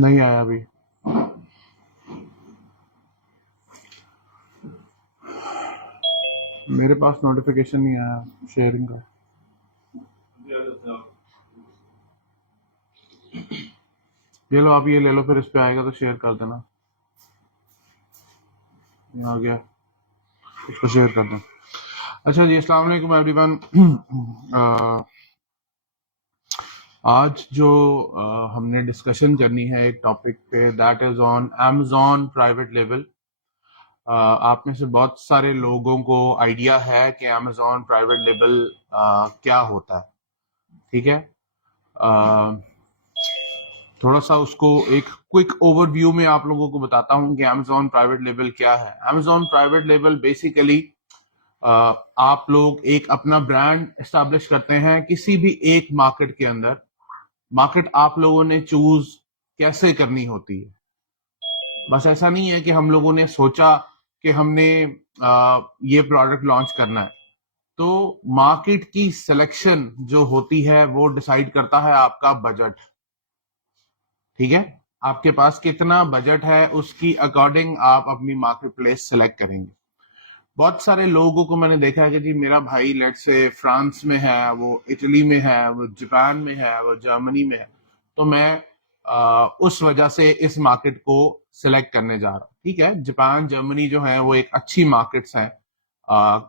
नहीं आया अभी। मेरे पास नोटिफिकेशन नहीं आया शेयरिंग का। ये लो, आप ये ले लो, फिर इस पे आएगा तो शेयर कर देना। ये आ गया, इसको शेयर कर दें। अच्छा जी, अस्सलाम वालेकुम एवरीवन। आज जो हमने डिस्कशन करनी है एक टॉपिक पे, that is on Amazon private label. आप में से बहुत सारे लोगों को आइडिया है कि अमेज़न प्राइवेट लेबल क्या होता है, ठीक है। थोड़ा सा उसको एक क्विक ओवरव्यू में आप लोगों को बताता हूं कि अमेज़न प्राइवेट लेबल क्या है। अमेज़न प्राइवेट लेबल बेसिकली आप लोग एक अपना ब्रांड एस्टैब्लिश करते हैं किसी भी एक मार्केट के अंदर। मार्केट आप लोगों ने चूज कैसे करनी होती है। बस ऐसा नहीं है कि हम लोगों ने सोचा कि हमने ये प्रोडक्ट लॉन्च करना है। तो मार्केट की सिलेक्शन जो होती है वो डिसाइड करता है आपका बजट, ठीक है। आपके पास कितना बजट है उसकी अकॉर्डिंग आप अपनी मार्केट प्लेस सेलेक्ट करेंगे। बहुत सारे लोगों को मैंने देखा है कि जी मेरा भाई लेट से फ्रांस में है, वो इटली में है, वो जापान में है, वो जर्मनी में है, तो मैं उस वजह से इस मार्केट को सिलेक्ट करने जा रहा हूँ, ठीक है। जापान जर्मनी जो है वो एक अच्छी मार्केट्स हैं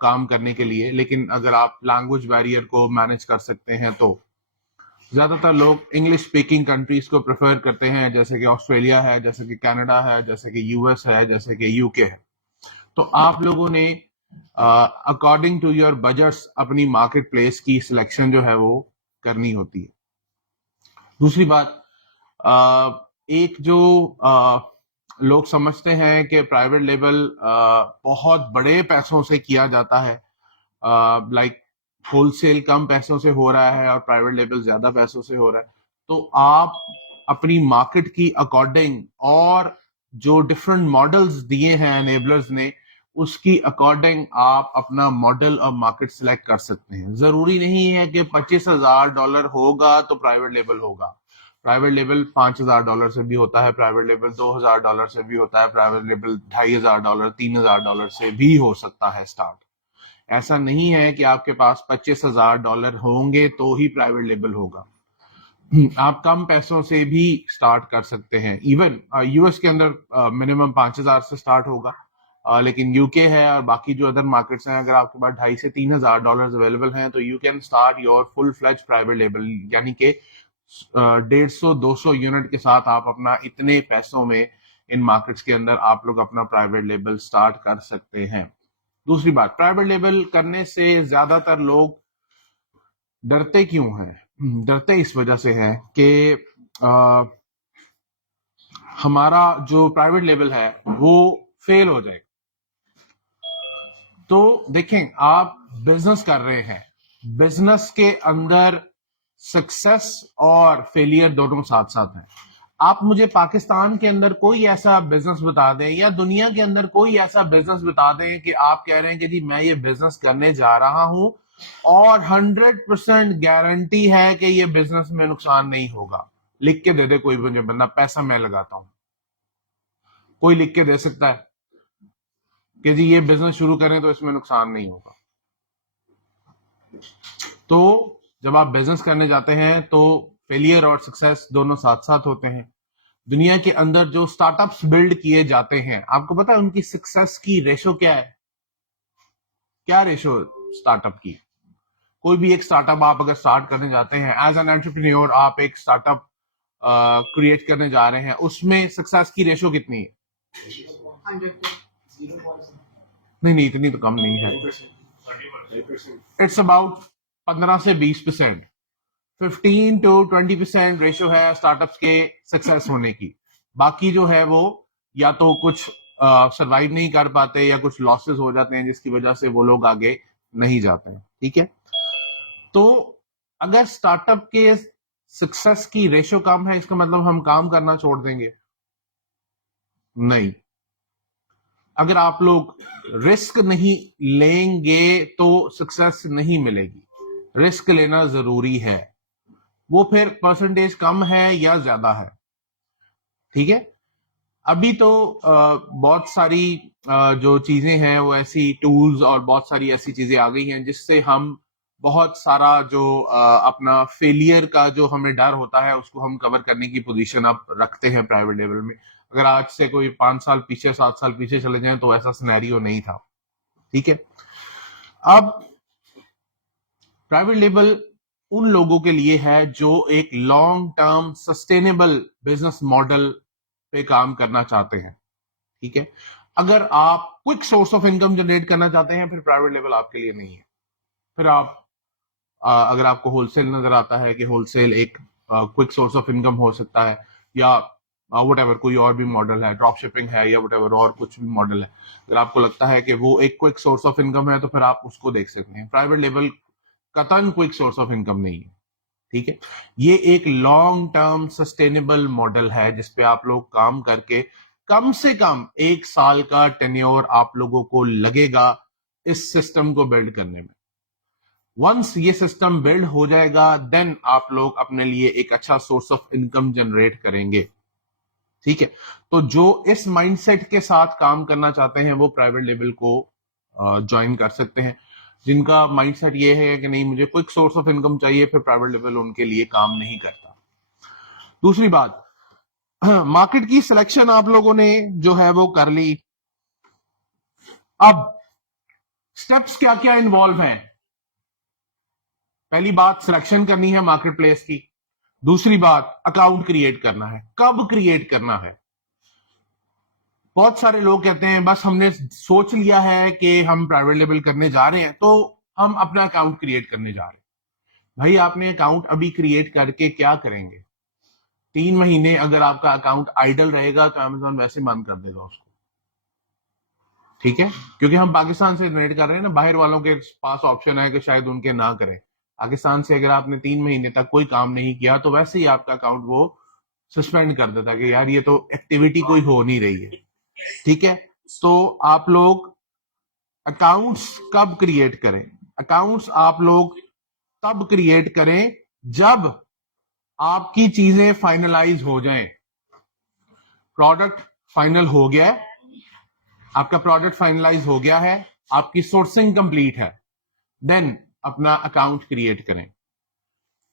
काम करने के लिए, लेकिन अगर आप लैंग्वेज बैरियर को मैनेज कर सकते हैं तो ज्यादातर लोग इंग्लिश स्पीकिंग कंट्रीज को प्रेफर करते हैं, जैसे कि ऑस्ट्रेलिया है, जैसे कि कनाडा है, जैसे कि यूएस है, जैसे कि यूके है। तो आप लोगों ने अकॉर्डिंग टू योर बजट्स अपनी मार्केट प्लेस की सिलेक्शन जो है वो करनी होती है। दूसरी बात, एक जो लोग समझते हैं कि प्राइवेट लेबल बहुत बड़े पैसों से किया जाता है, लाइक होलसेल कम पैसों से हो रहा है और प्राइवेट लेबल ज्यादा पैसों से हो रहा है। तो आप अपनी मार्केट की अकॉर्डिंग और जो डिफरेंट मॉडल्स दिए हैं एनेबलर्स ने, उसकी अकॉर्डिंग आप अपना मॉडल और मार्केट सिलेक्ट कर सकते हैं। जरूरी नहीं है कि $25,000 होगा तो प्राइवेट लेबल होगा। प्राइवेट लेबल $5,000 से भी होता है, प्राइवेट लेबल $2,000 से भी होता है, प्राइवेट लेबल $2,500 $3,000 से भी हो सकता है स्टार्ट। ऐसा नहीं है कि आपके पास $25,000 होंगे तो ही प्राइवेट लेबल होगा। आप कम पैसों से भी स्टार्ट कर सकते हैं। इवन यूएस के अंदर मिनिमम 5,000 से स्टार्ट होगा, लेकिन यूके है और बाकी जो अदर मार्केट्स हैं, अगर आपके पास $2,500 से $3,000 अवेलेबल हैं तो you can start your full fledge private label, यानी कि 150-200 यूनिट के साथ आप अपना इतने पैसों में इन मार्केट्स के अंदर आप लोग अपना प्राइवेट लेबल स्टार्ट कर सकते हैं। दूसरी बात, प्राइवेट लेबल करने से ज्यादातर लोग डरते क्यों हैं? डरते इस वजह से है कि हमारा जो प्राइवेट लेबल है वो फेल हो जाएगा। तो देखें, आप बिजनेस कर रहे हैं, बिजनेस के अंदर सक्सेस और फेलियर दोनों साथ साथ हैं। आप मुझे पाकिस्तान के अंदर कोई ऐसा बिजनेस बता दें या दुनिया के अंदर कोई ऐसा बिजनेस बता दें कि आप कह रहे हैं कि जी मैं ये बिजनेस करने जा रहा हूं और 100% गारंटी है कि ये बिजनेस में नुकसान नहीं होगा। लिख के दे दे कोई मुझे बंदा, पैसा मैं लगाता हूं। कोई लिख के दे सकता है कि जी ये बिजनेस शुरू करें तो इसमें नुकसान नहीं होगा। तो जब आप बिजनेस करने जाते हैं तो फेलियर और सक्सेस दोनों साथ साथ होते हैं। दुनिया के अंदर जो स्टार्टअप्स बिल्ड किए जाते हैं, आपको पता है उनकी सक्सेस की रेशो क्या है? क्या रेशो स्टार्टअप की? कोई भी एक स्टार्टअप आप अगर स्टार्ट करने जाते हैं एज एन एंटरप्रेन्योर, आप एक स्टार्टअप क्रिएट करने जा रहे हैं, उसमें सक्सेस की रेशो कितनी है? नहीं, इतनी तो कम नहीं है। इट्स अबाउट 15 से 20%। 15 to 20% रेशो है स्टार्टअप्स के सक्सेस होने की। बाकी जो है वो या तो कुछ सरवाइव नहीं कर पाते या कुछ लॉसेस हो जाते हैं जिसकी वजह से वो लोग आगे नहीं जाते हैं, ठीक है। तो अगर स्टार्टअप के सक्सेस की रेशो कम है, इसका मतलब हम काम करना छोड़ देंगे? नहीं। अगर आप लोग रिस्क नहीं लेंगे तो सक्सेस नहीं मिलेगी। रिस्क लेना जरूरी है। वो फिर परसेंटेज कम है या ज्यादा है। ठीक है। अभी तो बहुत सारी जो चीजें हैं वो ऐसी टूल्स और बहुत सारी ऐसी चीजें आ गई हैं जिससे हम बहुत सारा जो अपना फेलियर का जो हमें डर होता है उसको हम कवर करने की पोजीशन अब रखते हैं प्राइवेट लेवल में। अगर आज से कोई 5 साल पीछे 7 साल पीछे चले जाएं तो ऐसा सिनेरियो नहीं था। ठीक है। अब प्राइवेट लेवल उन लोगों के लिए है जो एक long term sustainable business model पे काम करना चाहते हैं। ठीक है। अगर आप quick source of income generate करना चाहते हैं फिर प्राइवेट लेवल आपके लिए नहीं है। फिर आप अगर आपको होलसेल नजर आता है कि होलसेल एक क्विक सोर्स ऑफ इनकम हो सकता है, या वट कोई और भी मॉडल है, ड्रॉप शिपिंग है या वट और कुछ भी मॉडल है, अगर आपको लगता है कि वो एक क्विक सोर्स ऑफ इनकम है तो फिर आप उसको देख सकते हैं। प्राइवेट लेवल कतन क्विक सोर्स ऑफ इनकम नहीं है। ठीक है। ये एक लॉन्ग टर्म सस्टेनेबल मॉडल है जिसपे आप लोग काम करके कम से कम 1 साल का टेन्योर आप लोगों को लगेगा इस सिस्टम को बिल्ड करने में। वंस ये सिस्टम बिल्ड हो जाएगा देन आप लोग अपने लिए एक अच्छा सोर्स ऑफ इनकम जनरेट करेंगे। ठीक है। तो जो इस माइंडसेट के साथ काम करना चाहते हैं वो प्राइवेट लेवल को ज्वाइन कर सकते हैं। जिनका माइंडसेट ये है कि नहीं मुझे क्विक सोर्स ऑफ इनकम चाहिए, फिर प्राइवेट लेवल उनके लिए काम नहीं करता। दूसरी बात, मार्केट की सिलेक्शन आप लोगों ने जो है वो कर ली। अब स्टेप्स क्या क्या इन्वॉल्व हैं? पहली बात सिलेक्शन करनी है मार्केट प्लेस की। दूसरी बात अकाउंट क्रिएट करना है। कब क्रिएट करना है? बहुत सारे लोग कहते हैं बस हमने सोच लिया है कि हम प्राइवेट लेवल करने जा रहे हैं तो हम अपना अकाउंट क्रिएट करने जा रहे हैं। भाई आपने अकाउंट अभी क्रिएट करके क्या करेंगे? 3 महीने अगर आपका अकाउंट आइडल रहेगा तो अमेज़न वैसे बंद कर देगा उसको। ठीक है। क्योंकि हम पाकिस्तान से जनरेट कर रहे हैं ना, बाहर वालों के पास ऑप्शन है कि शायद उनके ना करें। पाकिस्तान से अगर आपने 3 महीने तक कोई काम नहीं किया तो वैसे ही आपका अकाउंट वो सस्पेंड कर देता कि यार ये तो एक्टिविटी कोई हो नहीं रही है। ठीक है। तो आप लोग अकाउंट्स कब क्रिएट करें? अकाउंट्स आप लोग तब क्रिएट करें जब आपकी चीजें फाइनलाइज हो जाएं। प्रोडक्ट फाइनल हो गया है, आपका प्रोडक्ट फाइनलाइज हो गया है, आपकी सोर्सिंग कंप्लीट है, देन अपना अकाउंट क्रिएट करें।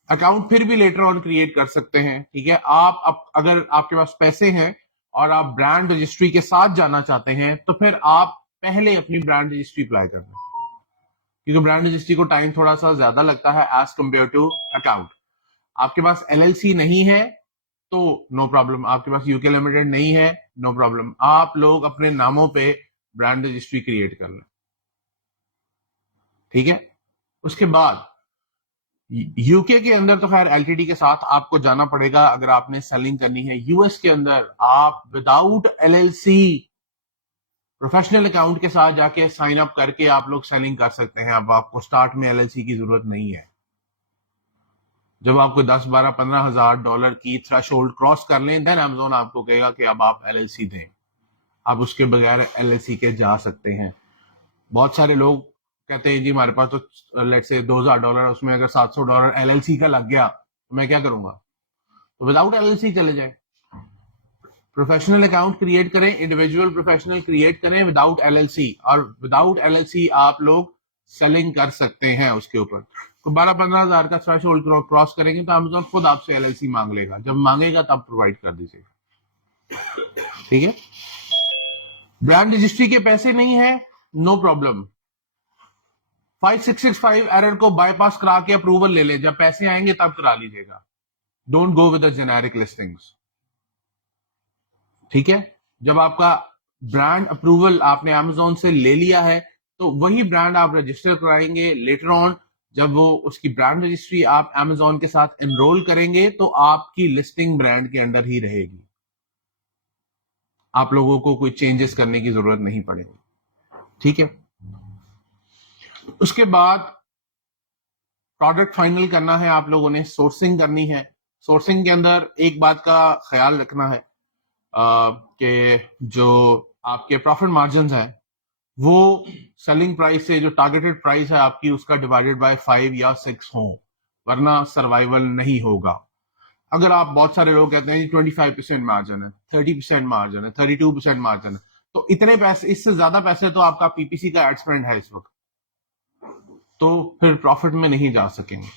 अकाउंट फिर भी लेटर ऑन क्रिएट कर सकते हैं। ठीक है। अगर आपके पास पैसे हैं और आप ब्रांड रजिस्ट्री के साथ जाना चाहते हैं तो फिर आप पहले अपनी ब्रांड रजिस्ट्री अप्लाई कर दें, क्योंकि ब्रांड रजिस्ट्री को टाइम थोड़ा सा ज्यादा लगता है एज कंपेयर टू अकाउंट। आपके पास एलएलसी नहीं है तो नो प्रॉब्लम, आपके पास यूके लिमिटेड नहीं है नो प्रॉब्लम, आप लोग अपने नामों पे ब्रांड रजिस्ट्री क्रिएट कर लें। ठीक है। उसके बाद यूके के अंदर तो खैर एलटीडी के साथ आपको जाना पड़ेगा अगर आपने सेलिंग करनी है। यूएस के अंदर आप विदाउट एलएलसी प्रोफेशनल अकाउंट के साथ जाके साइन अप करके आप लोग सेलिंग कर सकते हैं। अब आपको स्टार्ट में एलएलसी की जरूरत नहीं है। जब आपको 10, 12, 15 हजार डॉलर की थ्रेशोल्ड क्रॉस कर लें देन अमेज़न आपको कहेगा कि अब आप एलएलसी दें। आप उसके बगैर एलएलसी के जा सकते हैं। बहुत सारे लोग कहते हैं जी हमारे पास तो लेट से $2000, उसमें अगर $700 एलएलसी का लग गया तो मैं क्या करूंगा? तो विदाउट एलएलसी चले जाएं। प्रोफेशनल अकाउंट क्रिएट करें, इंडिविजुअल प्रोफेशनल क्रिएट करें विदाउट एलएलसी, और विदाउट एलएलसी आप लोग सेलिंग कर सकते हैं उसके ऊपर। तो 12-15 हजार का थ्रेशोल्ड क्रॉस करेंगे तो अमेज़न खुद आपसे एलएलसी मांग लेगा, जब मांगेगा तब प्रोवाइड कर दीजिएगा। ठीक है। ब्रांड रजिस्ट्री के पैसे नहीं है नो प्रॉब्लम, 5665 एरर को बाईपास करा के अप्रूवल ले ले, जब पैसे आएंगे तब करा लीजिएगा। Don't go with the generic listings. ठीक है। जब आपका ब्रांड अप्रूवल आपने अमेज़न से ले लिया है तो वही ब्रांड आप रजिस्टर कराएंगे लेटर ऑन। जब वो उसकी ब्रांड रजिस्ट्री आप अमेज़न के साथ एनरोल करेंगे तो आपकी लिस्टिंग ब्रांड के अंदर ही रहेगी, आप लोगों को कोई चेंजेस करने की जरूरत नहीं पड़ेगी। ठीक है। उसके बाद प्रोडक्ट फाइनल करना है आप लोगों ने, सोर्सिंग करनी है। सोर्सिंग के अंदर एक बात का ख्याल रखना है कि जो आपके प्रॉफिट मार्जिन हैं वो सेलिंग प्राइस से जो टारगेटेड प्राइस है आपकी उसका डिवाइडेड बाय 5 या 6 हो, वरना सर्वाइवल नहीं होगा। अगर आप, बहुत सारे लोग कहते हैं 25% मार्जिन है, 30% मार्जिन है, 32% मार्जिन है, तो इतने पैसे, इससे ज्यादा पैसे तो आपका पीपीसी का एड स्पेंड है इस वक्त, तो फिर प्रॉफिट में नहीं जा सकेंगे।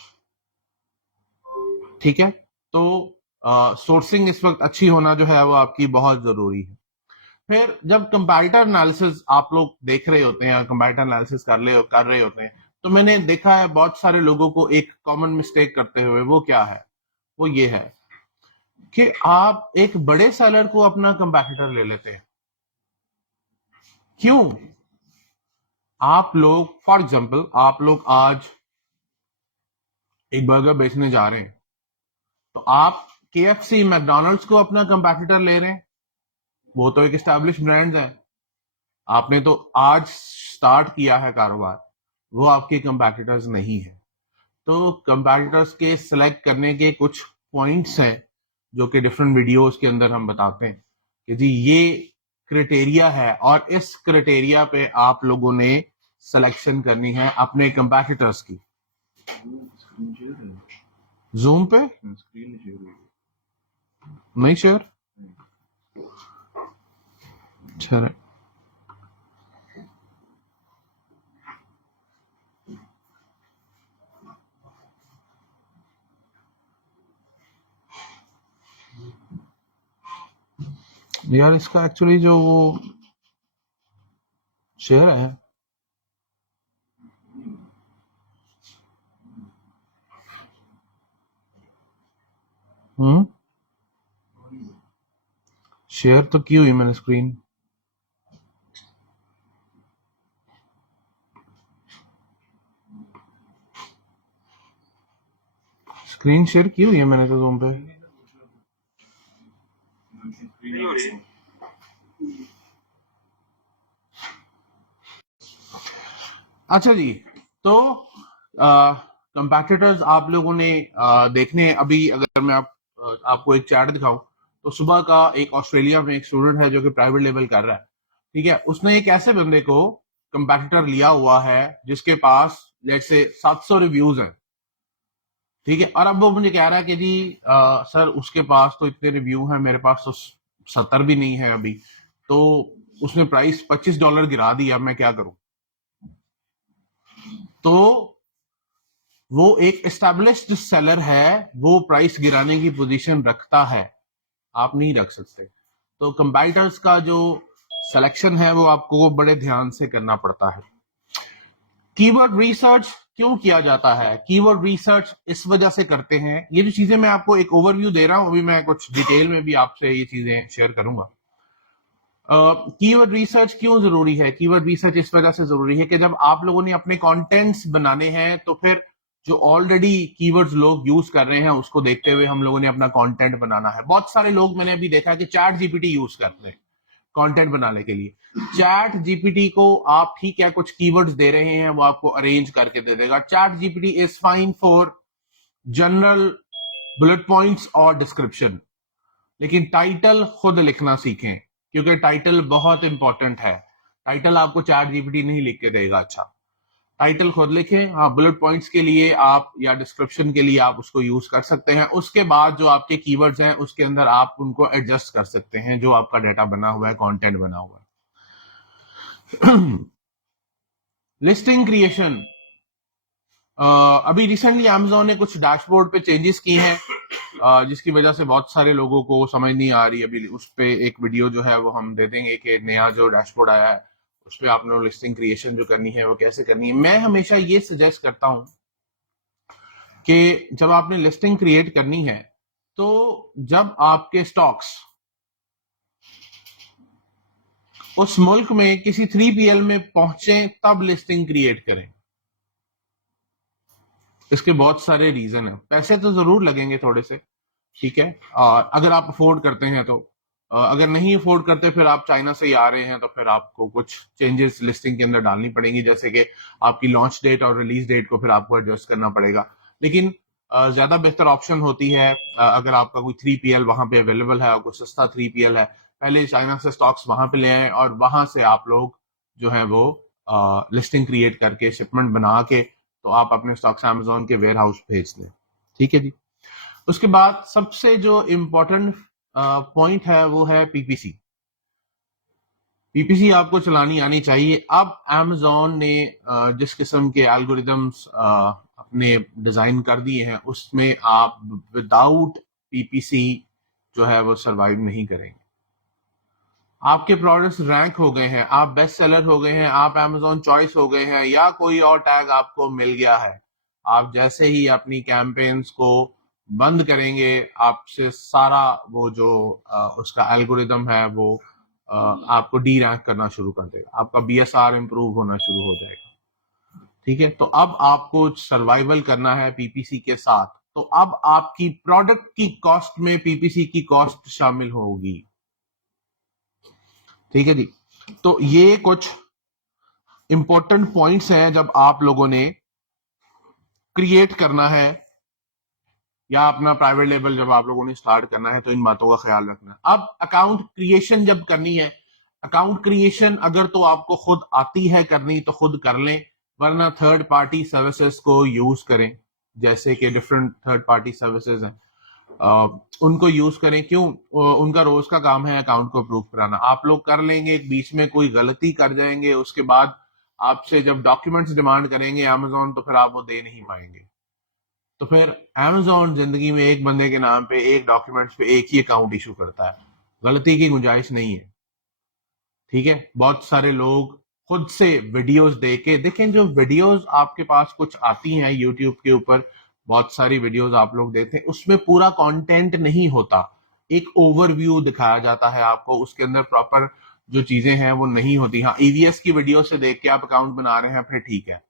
ठीक है, तो सोर्सिंग इस वक्त अच्छी होना जो है वो आपकी बहुत जरूरी है। फिर जब कंपैरेटर एनालिसिस आप लोग देख रहे होते हैं, कंपैरेटर एनालिसिस कर रहे होते हैं, तो मैंने देखा है बहुत सारे लोगों को एक कॉमन मिस्टेक करते हुए, वो क्या है, वो ये है कि आप एक बड़े सेलर को अपना कंपैरेटर ले लेते हैं। क्यों? आप लोग, फॉर एग्जांपल, आप लोग आज एक बर्गर बेचने जा रहे हैं, तो आप केएफसी, मैकडॉनल्ड्स को अपना कंपैरेटर ले रहे हैं, वो तो एक एस्टैब्लिश ब्रांड्स है, आपने तो आज स्टार्ट किया है कारोबार, वो आपके कंपैरेटर्स नहीं है। तो कंपैरेटर्स के सिलेक्ट करने के कुछ पॉइंट्स हैं जो कि डिफरेंट वीडियोस के अंदर हम बताते हैं कि जी ये क्राइटेरिया है, और इस क्राइटेरिया पे आप लोगों ने सिलेक्शन करनी है अपने कंपैरेटर्स की। जूम पे नहीं शेयर, अच्छा, यार इसका एक्चुअली जो वो शेयर है, शेयर तो की हुई मैंने स्क्रीन, स्क्रीन शेयर की हुई है मैंने तो जूम पे। अच्छा जी, तो कंपैटिटर्स आप लोगों ने देखने, अभी अगर मैं आपको एक चैट दिखाऊं, तो सुबह का एक ऑस्ट्रेलिया में एक स्टूडेंट है जो कि प्राइवेट लेवल कर रहा है, ठीक है, उसने एक ऐसे बंदे को कंपैटिटर लिया हुआ है जिसके पास लेट्स से 700 रिव्यूज है, ठीक है, और अब वो मुझे कह रहा है कि जी सर उसके पास तो इतने रिव्यू हैं, मेरे पास तो 70 भी नहीं है अभी, तो उसने प्राइस $25 गिरा दिया, मैं क्या करूं? तो वो एक एस्टैब्लिश्ड सेलर है, वो प्राइस गिराने की पोजीशन रखता है, आप नहीं रख सकते। तो कंपैरेटर्स का जो सिलेक्शन है वो आपको बड़े ध्यान से करना पड़ता है। कीवर्ड रिसर्च क्यों किया जाता है? कीवर्ड रिसर्च इस वजह से करते हैं, ये जो चीजें मैं आपको एक ओवरव्यू दे रहा हूं, अभी मैं कुछ डिटेल में भी आपसे ये चीजें शेयर करूंगा। कीवर्ड रिसर्च क्यों जरूरी है? कीवर्ड रिसर्च इस वजह से जरूरी है कि जब आप लोगों ने अपने कंटेंट्स बनाने हैं, तो फिर जो ऑलरेडी कीवर्ड्स लोग यूज कर रहे हैं उसको देखते हुए हम लोगों ने अपना कंटेंट बनाना है। बहुत सारे लोग मैंने अभी देखा कि चैट जीपीटी यूज करते हैं कंटेंट बनाने के लिए। चैट जीपीटी को आप ठीक है कुछ कीवर्ड्स दे रहे हैं, वो आपको अरेंज करके दे देगा। Chat GPT is fine for general bullet points और डिस्क्रिप्शन, लेकिन टाइटल खुद लिखना सीखें, क्योंकि टाइटल बहुत इंपॉर्टेंट है। टाइटल आपको चैट जीपीटी नहीं लिख के देगा। अच्छा, टाइटल खुद लिखें। हाँ, बुलेट पॉइंट्स के लिए आप या डिस्क्रिप्शन के लिए आप उसको यूज कर सकते हैं। उसके बाद जो आपके कीवर्ड्स हैं उसके अंदर आप उनको एडजस्ट कर सकते हैं, जो आपका डाटा बना हुआ है, कंटेंट बना हुआ है। लिस्टिंग क्रिएशन, अभी रिसेंटली Amazon ने कुछ डैशबोर्ड पे चेंजेस की हैं, जिसकी वजह से बहुत सारे लोगों को समझ नहीं आ रही। अभी उस पे एक वीडियो जो है वो हम दे देंगे कि नया जो डैशबोर्ड आया है उस पे आप लोग लिस्टिंग क्रिएशन जो करनी है वो कैसे करनी है। मैं हमेशा ये सजेस्ट करता हूं कि जब आपने लिस्टिंग क्रिएट करनी है, तो जब आपके स्टॉक्स उस मुल्क में किसी 3PL में पहुंचे तब लिस्टिंग क्रिएट करें। इसके बहुत सारे रीजन है। पैसे तो जरूर लगेंगे थोड़े से, ठीक है, और अगर आप अफोर्ड करते हैं तो। अगर नहीं अफोर्ड करते, फिर आप चाइना से ही आ रहे हैं, तो फिर आपको कुछ चेंजेस लिस्टिंग के अंदर डालनी पड़ेंगी, जैसे कि आपकी लॉन्च डेट और रिलीज डेट को फिर आपको एडजस्ट करना पड़ेगा। लेकिन ज्यादा बेहतर ऑप्शन होती है अगर आपका कोई 3PL वहां पे अवेलेबल है और कोई सस्ता 3PL है, पहले चाइना से स्टॉक्स वहां पे ले आए और वहां से आप लोग जो है वो लिस्टिंग क्रिएट करके शिपमेंट बना के तो आप अपने स्टॉक्स अमेजोन के वेयर हाउस भेज दें। ठीक है जी। उसके बाद सबसे जो इम्पोर्टेंट पॉइंट है वो है पीपीसी। पीपीसी आपको चलानी आनी चाहिए। अब Amazon ने जिस किस्म के एल्गोरिदम्स अपने डिजाइन कर दिए हैं उसमें आप विदाउट पीपीसी जो है वो सरवाइव नहीं करेंगे। आपके प्रोडक्ट्स रैंक हो गए हैं, आप बेस्ट सेलर हो गए हैं, आप Amazon चॉइस हो गए हैं, या कोई और टैग आपको मिल गया है, आप जैसे ही अपनी कैंपेन्स को बंद करेंगे आपसे सारा वो जो उसका एल्गोरिदम है वो आपको डी रैंक करना शुरू कर देगा, आपका बीएसआर इंप्रूव होना शुरू हो जाएगा। ठीक है, तो अब आपको सर्वाइवल करना है पीपीसी के साथ, तो अब आपकी प्रोडक्ट की कॉस्ट में पीपीसी की कॉस्ट शामिल होगी। ठीक है जी, तो ये कुछ इंपॉर्टेंट पॉइंट्स हैं जब आप लोगों ने क्रिएट करना है या अपना प्राइवेट लेबल जब आप लोगों ने स्टार्ट करना है, तो इन बातों का ख्याल रखना। अब अकाउंट क्रिएशन जब करनी है, अकाउंट क्रिएशन अगर तो आपको खुद आती है करनी तो खुद कर लें, वरना थर्ड पार्टी सर्विसेज को यूज करें, जैसे कि डिफरेंट थर्ड पार्टी सर्विसेज हैं उनको यूज करें। क्यों? उनका रोज का काम है अकाउंट को अप्रूव कराना। आप लोग कर लेंगे, बीच में कोई गलती कर जाएंगे, उसके बाद आपसे जब डॉक्यूमेंट्स डिमांड करेंगे Amazon तो फिर आप वो दे नहीं पाएंगे। तो फिर Amazon जिंदगी में एक बंदे के नाम पे एक डॉक्यूमेंट्स पे एक ही अकाउंट इशू करता है, गलती की गुंजाइश नहीं है। ठीक है, बहुत सारे लोग खुद से वीडियोस देके देखें, जो वीडियोस आपके पास कुछ आती हैं यूट्यूब के ऊपर, बहुत सारी वीडियोस आप लोग देखते हैं, उसमें पूरा कंटेंट नहीं होता, एक ओवरव्यू दिखाया जाता है आपको, उसके अंदर प्रॉपर जो चीजें हैं वो नहीं होती। हाँ, ईवीएस की वीडियो से देख के आप अकाउंट बना रहे हैं फिर ठीक है,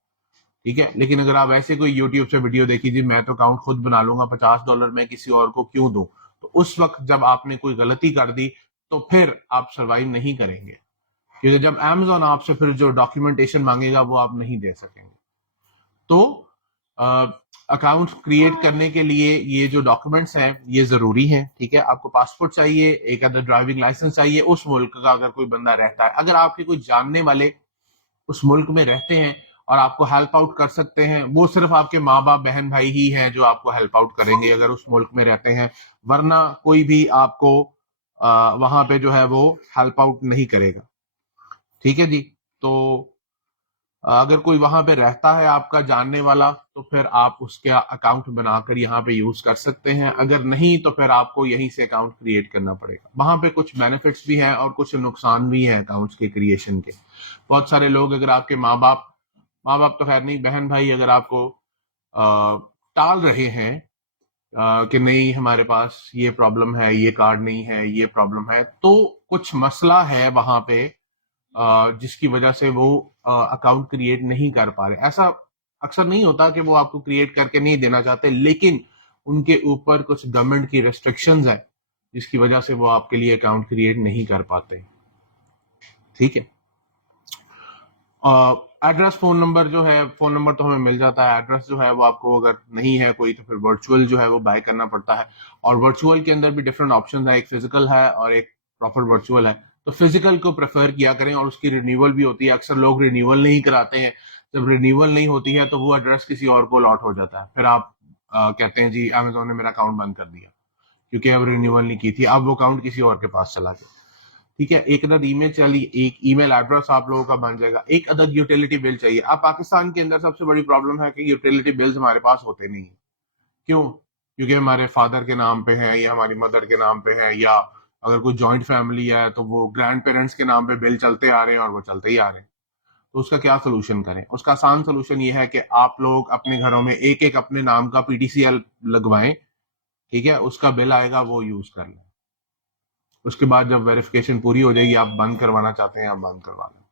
ठीक है, लेकिन अगर आप ऐसे कोई यूट्यूब से वीडियो देखी जी मैं तो अकाउंट खुद बना लूंगा, $50 मैं किसी और को क्यों दूं, तो उस वक्त जब आपने कोई गलती कर दी तो फिर आप सर्वाइव नहीं करेंगे, क्योंकि जब Amazon आपसे फिर जो डॉक्यूमेंटेशन मांगेगा वो आप नहीं दे सकेंगे। तो अकाउंट क्रिएट करने के लिए ये जो डॉक्यूमेंट्स हैं ये जरूरी हैं। ठीक है, आपको पासपोर्ट चाहिए, एक अदर ड्राइविंग लाइसेंस चाहिए उस मुल्क का, अगर कोई बंदा रहता है, अगर आपके कोई जानने वाले उस मुल्क में रहते हैं और आपको हेल्प आउट कर सकते हैं, वो सिर्फ आपके माँ बाप बहन भाई ही हैं जो आपको हेल्प आउट करेंगे अगर उस मुल्क में रहते हैं, वरना कोई भी आपको वहां पे जो है वो हेल्प आउट नहीं करेगा। ठीक है जी, तो अगर कोई वहां पे रहता है आपका जानने वाला तो फिर आप उसका अकाउंट बनाकर यहाँ पे यूज कर सकते हैं, अगर नहीं तो फिर आपको यहीं से अकाउंट क्रिएट करना पड़ेगा। वहां पे कुछ बेनिफिट्स भी हैं और कुछ नुकसान भी हैं अकाउंट्स के क्रिएशन के। बहुत सारे लोग, अगर आपके माँ बाप तो खैर नहीं, बहन भाई अगर आपको टाल रहे हैं कि नहीं हमारे पास ये प्रॉब्लम है, ये कार्ड नहीं है, ये प्रॉब्लम है, तो कुछ मसला है वहां पे जिसकी वजह से वो अकाउंट क्रिएट नहीं कर पा रहे। ऐसा अक्सर नहीं होता कि वो आपको क्रिएट करके नहीं देना चाहते, लेकिन उनके ऊपर कुछ गवर्नमेंट की रेस्ट्रिक्शंस है जिसकी वजह से वो आपके लिए अकाउंट क्रिएट नहीं कर पाते। ठीक है, एड्रेस, फोन नंबर जो है, फोन नंबर तो हमें मिल जाता है, एड्रेस जो है वो आपको अगर नहीं है कोई तो फिर वर्चुअल जो है वो बाय करना पड़ता है। और वर्चुअल के अंदर भी डिफरेंट ऑप्शन है, एक फिजिकल है और एक प्रॉपर वर्चुअल है। तो फिजिकल को प्रेफर किया करें और उसकी रिन्यूअल भी होती है। अक्सर लोग रिन्यूअल नहीं कराते हैं, जब रिन्यूअल नहीं होती है तो वो एड्रेस किसी और को लॉट हो जाता है, फिर आप कहते हैं जी Amazon ने मेरा अकाउंट बंद कर दिया क्योंकि अब रिन्यूअल नहीं की थी, अब वो अकाउंट किसी और के पास चला गया। ठीक है, एक अदद ईमेल चाहिए, एक ईमेल एड्रेस आप लोगों का बन जाएगा, एक अदद यूटिलिटी बिल चाहिए। अब पाकिस्तान के अंदर सबसे बड़ी प्रॉब्लम है कि यूटिलिटी बिल्स हमारे पास होते नहीं है। क्यों? क्योंकि हमारे फादर के नाम पे है या हमारी मदर के नाम पे है, या अगर कोई जॉइंट फैमिली है तो वो ग्रैंड पेरेंट्स के नाम पे बिल चलते आ रहे हैं और वो चलते ही आ रहे हैं। तो उसका क्या सोल्यूशन करें? उसका आसान सोल्यूशन ये है कि आप लोग अपने घरों में एक एक अपने नाम का पीटीसीएल लगवाएं। ठीक है, उसका बिल आएगा, वो यूज कर लें। उसके बाद जब वेरिफिकेशन पूरी हो जाएगी, आप बंद करवाना चाहते हैं आप बंद करवा लें।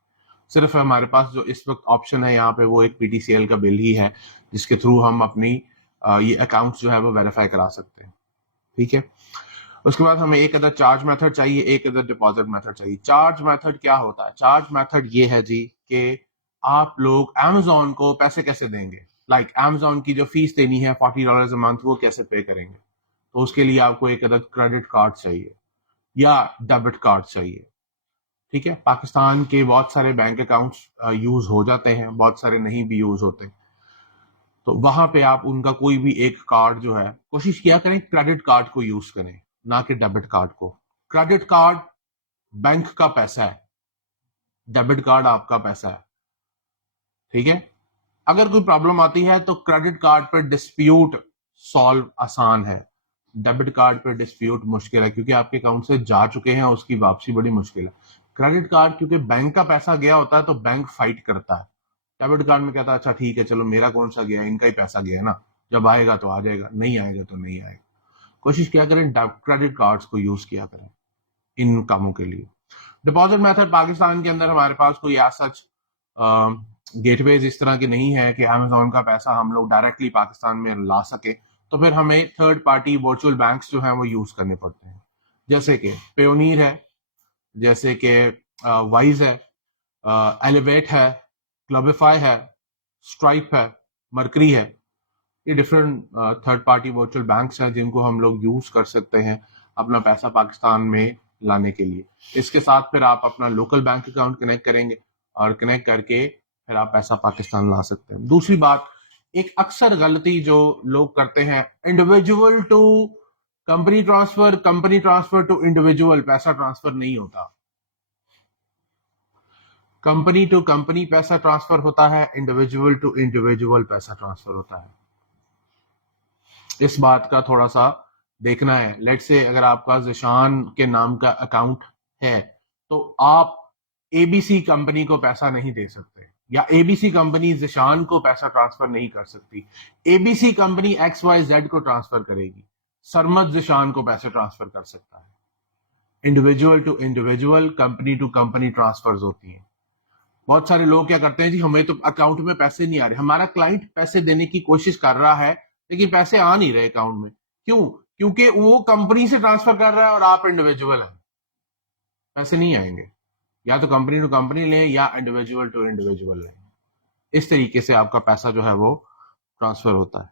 सिर्फ हमारे पास जो इस वक्त ऑप्शन है यहाँ पे वो एक पीटीसीएल का बिल ही है जिसके थ्रू हम अपनी ये अकाउंट जो है वो वेरीफाई करा सकते हैं। ठीक है, उसके बाद हमें एक अदर चार्ज मेथड चाहिए, एक अदर डिपॉजिट मेथड चाहिए। चार्ज मेथड क्या होता है? चार्ज मेथड ये है जी कि आप लोग Amazon को पैसे कैसे देंगे, लाइक Amazon की जो फीस देनी है $40 a मंथ, वो कैसे पे करेंगे? तो उसके लिए आपको एक अदर क्रेडिट कार्ड चाहिए या डेबिट कार्ड चाहिए। ठीक है, पाकिस्तान के बहुत सारे बैंक अकाउंट्स यूज हो जाते हैं, बहुत सारे नहीं भी यूज होते। तो वहां पे आप उनका कोई भी एक कार्ड जो है, कोशिश किया करें क्रेडिट कार्ड को यूज करें, ना कि डेबिट कार्ड को। क्रेडिट कार्ड बैंक का पैसा है, डेबिट कार्ड आपका पैसा है, ठीक है। अगर कोई प्रॉब्लम आती है तो क्रेडिट कार्ड पर डिस्प्यूट सॉल्व आसान है, डेबिट कार्ड पर डिस्प्यूट मुश्किल है, क्योंकि आपके अकाउंट से जा चुके हैं, उसकी वापसी बड़ी मुश्किल है। क्रेडिट कार्ड क्योंकि बैंक का पैसा गया होता है तो बैंक फाइट करता है। डेबिट कार्ड में कहता है अच्छा ठीक है, चलो मेरा कौन सा गया, इनका ही पैसा गया ना, जब आएगा तो आ जाएगा, नहीं आएगा तो नहीं आएगा। कोशिश किया करें क्रेडिट कार्ड्स को यूज किया करें इन कामों के लिए। डिपॉजिट मेथड पाकिस्तान के अंदर हमारे पास कोई ऐसा सच गेटवेज इस तरह के नहीं है कि अमेजोन का पैसा हम लोग डायरेक्टली पाकिस्तान में ला सके, तो फिर हमें थर्ड पार्टी वर्चुअल बैंक्स जो हैं वो यूज करने पड़ते हैं, जैसे कि पेयोनीर है, जैसे कि वाइज है, एलिवेट है, क्लबिफाई है, स्ट्राइप है, मरकरी है। ये different third party virtual banks हैं जिनको हम लोग यूज कर सकते हैं अपना पैसा पाकिस्तान में लाने के लिए। इसके साथ फिर आप अपना लोकल बैंक अकाउंट कनेक्ट करेंगे और कनेक्ट करके फिर आप पैसा पाकिस्तान ला सकते हैं। दूसरी बात, एक अक्सर गलती जो लोग करते हैं, individual to company transfer, company transfer to individual पैसा ट्रांसफर नहीं होता। कंपनी टू कंपनी पैसा ट्रांसफर होता है, इंडिविजुअल टू इंडिविजुअल पैसा ट्रांसफर होता है। इस बात का थोड़ा सा देखना है। लेट से अगर आपका ज़िशान के नाम का अकाउंट है तो आप एबीसी कंपनी को पैसा नहीं दे सकते, या एबीसी कंपनी ज़िशान को पैसा ट्रांसफर नहीं कर सकती। एबीसी कंपनी XYZ को ट्रांसफर करेगी, सरमद ज़िशान को पैसे ट्रांसफर कर सकता है। Individual to individual, company to company transfers होती हैं। बहुत सारे लोग क्या करते हैं जी, हमें तो अकाउंट में पैसे नहीं आ रहे, हमारा क्लाइंट पैसे देने की कोशिश कर रहा है लेकिन पैसे आ नहीं रहे अकाउंट में। क्यों? क्योंकि वो कंपनी से ट्रांसफर कर रहा है और आप इंडिविजुअल हैं, पैसे नहीं आएंगे। या तो कंपनी टू कंपनी लें या इंडिविजुअल टू इंडिविजुअल लें। इस तरीके से आपका पैसा जो है वो ट्रांसफर होता है,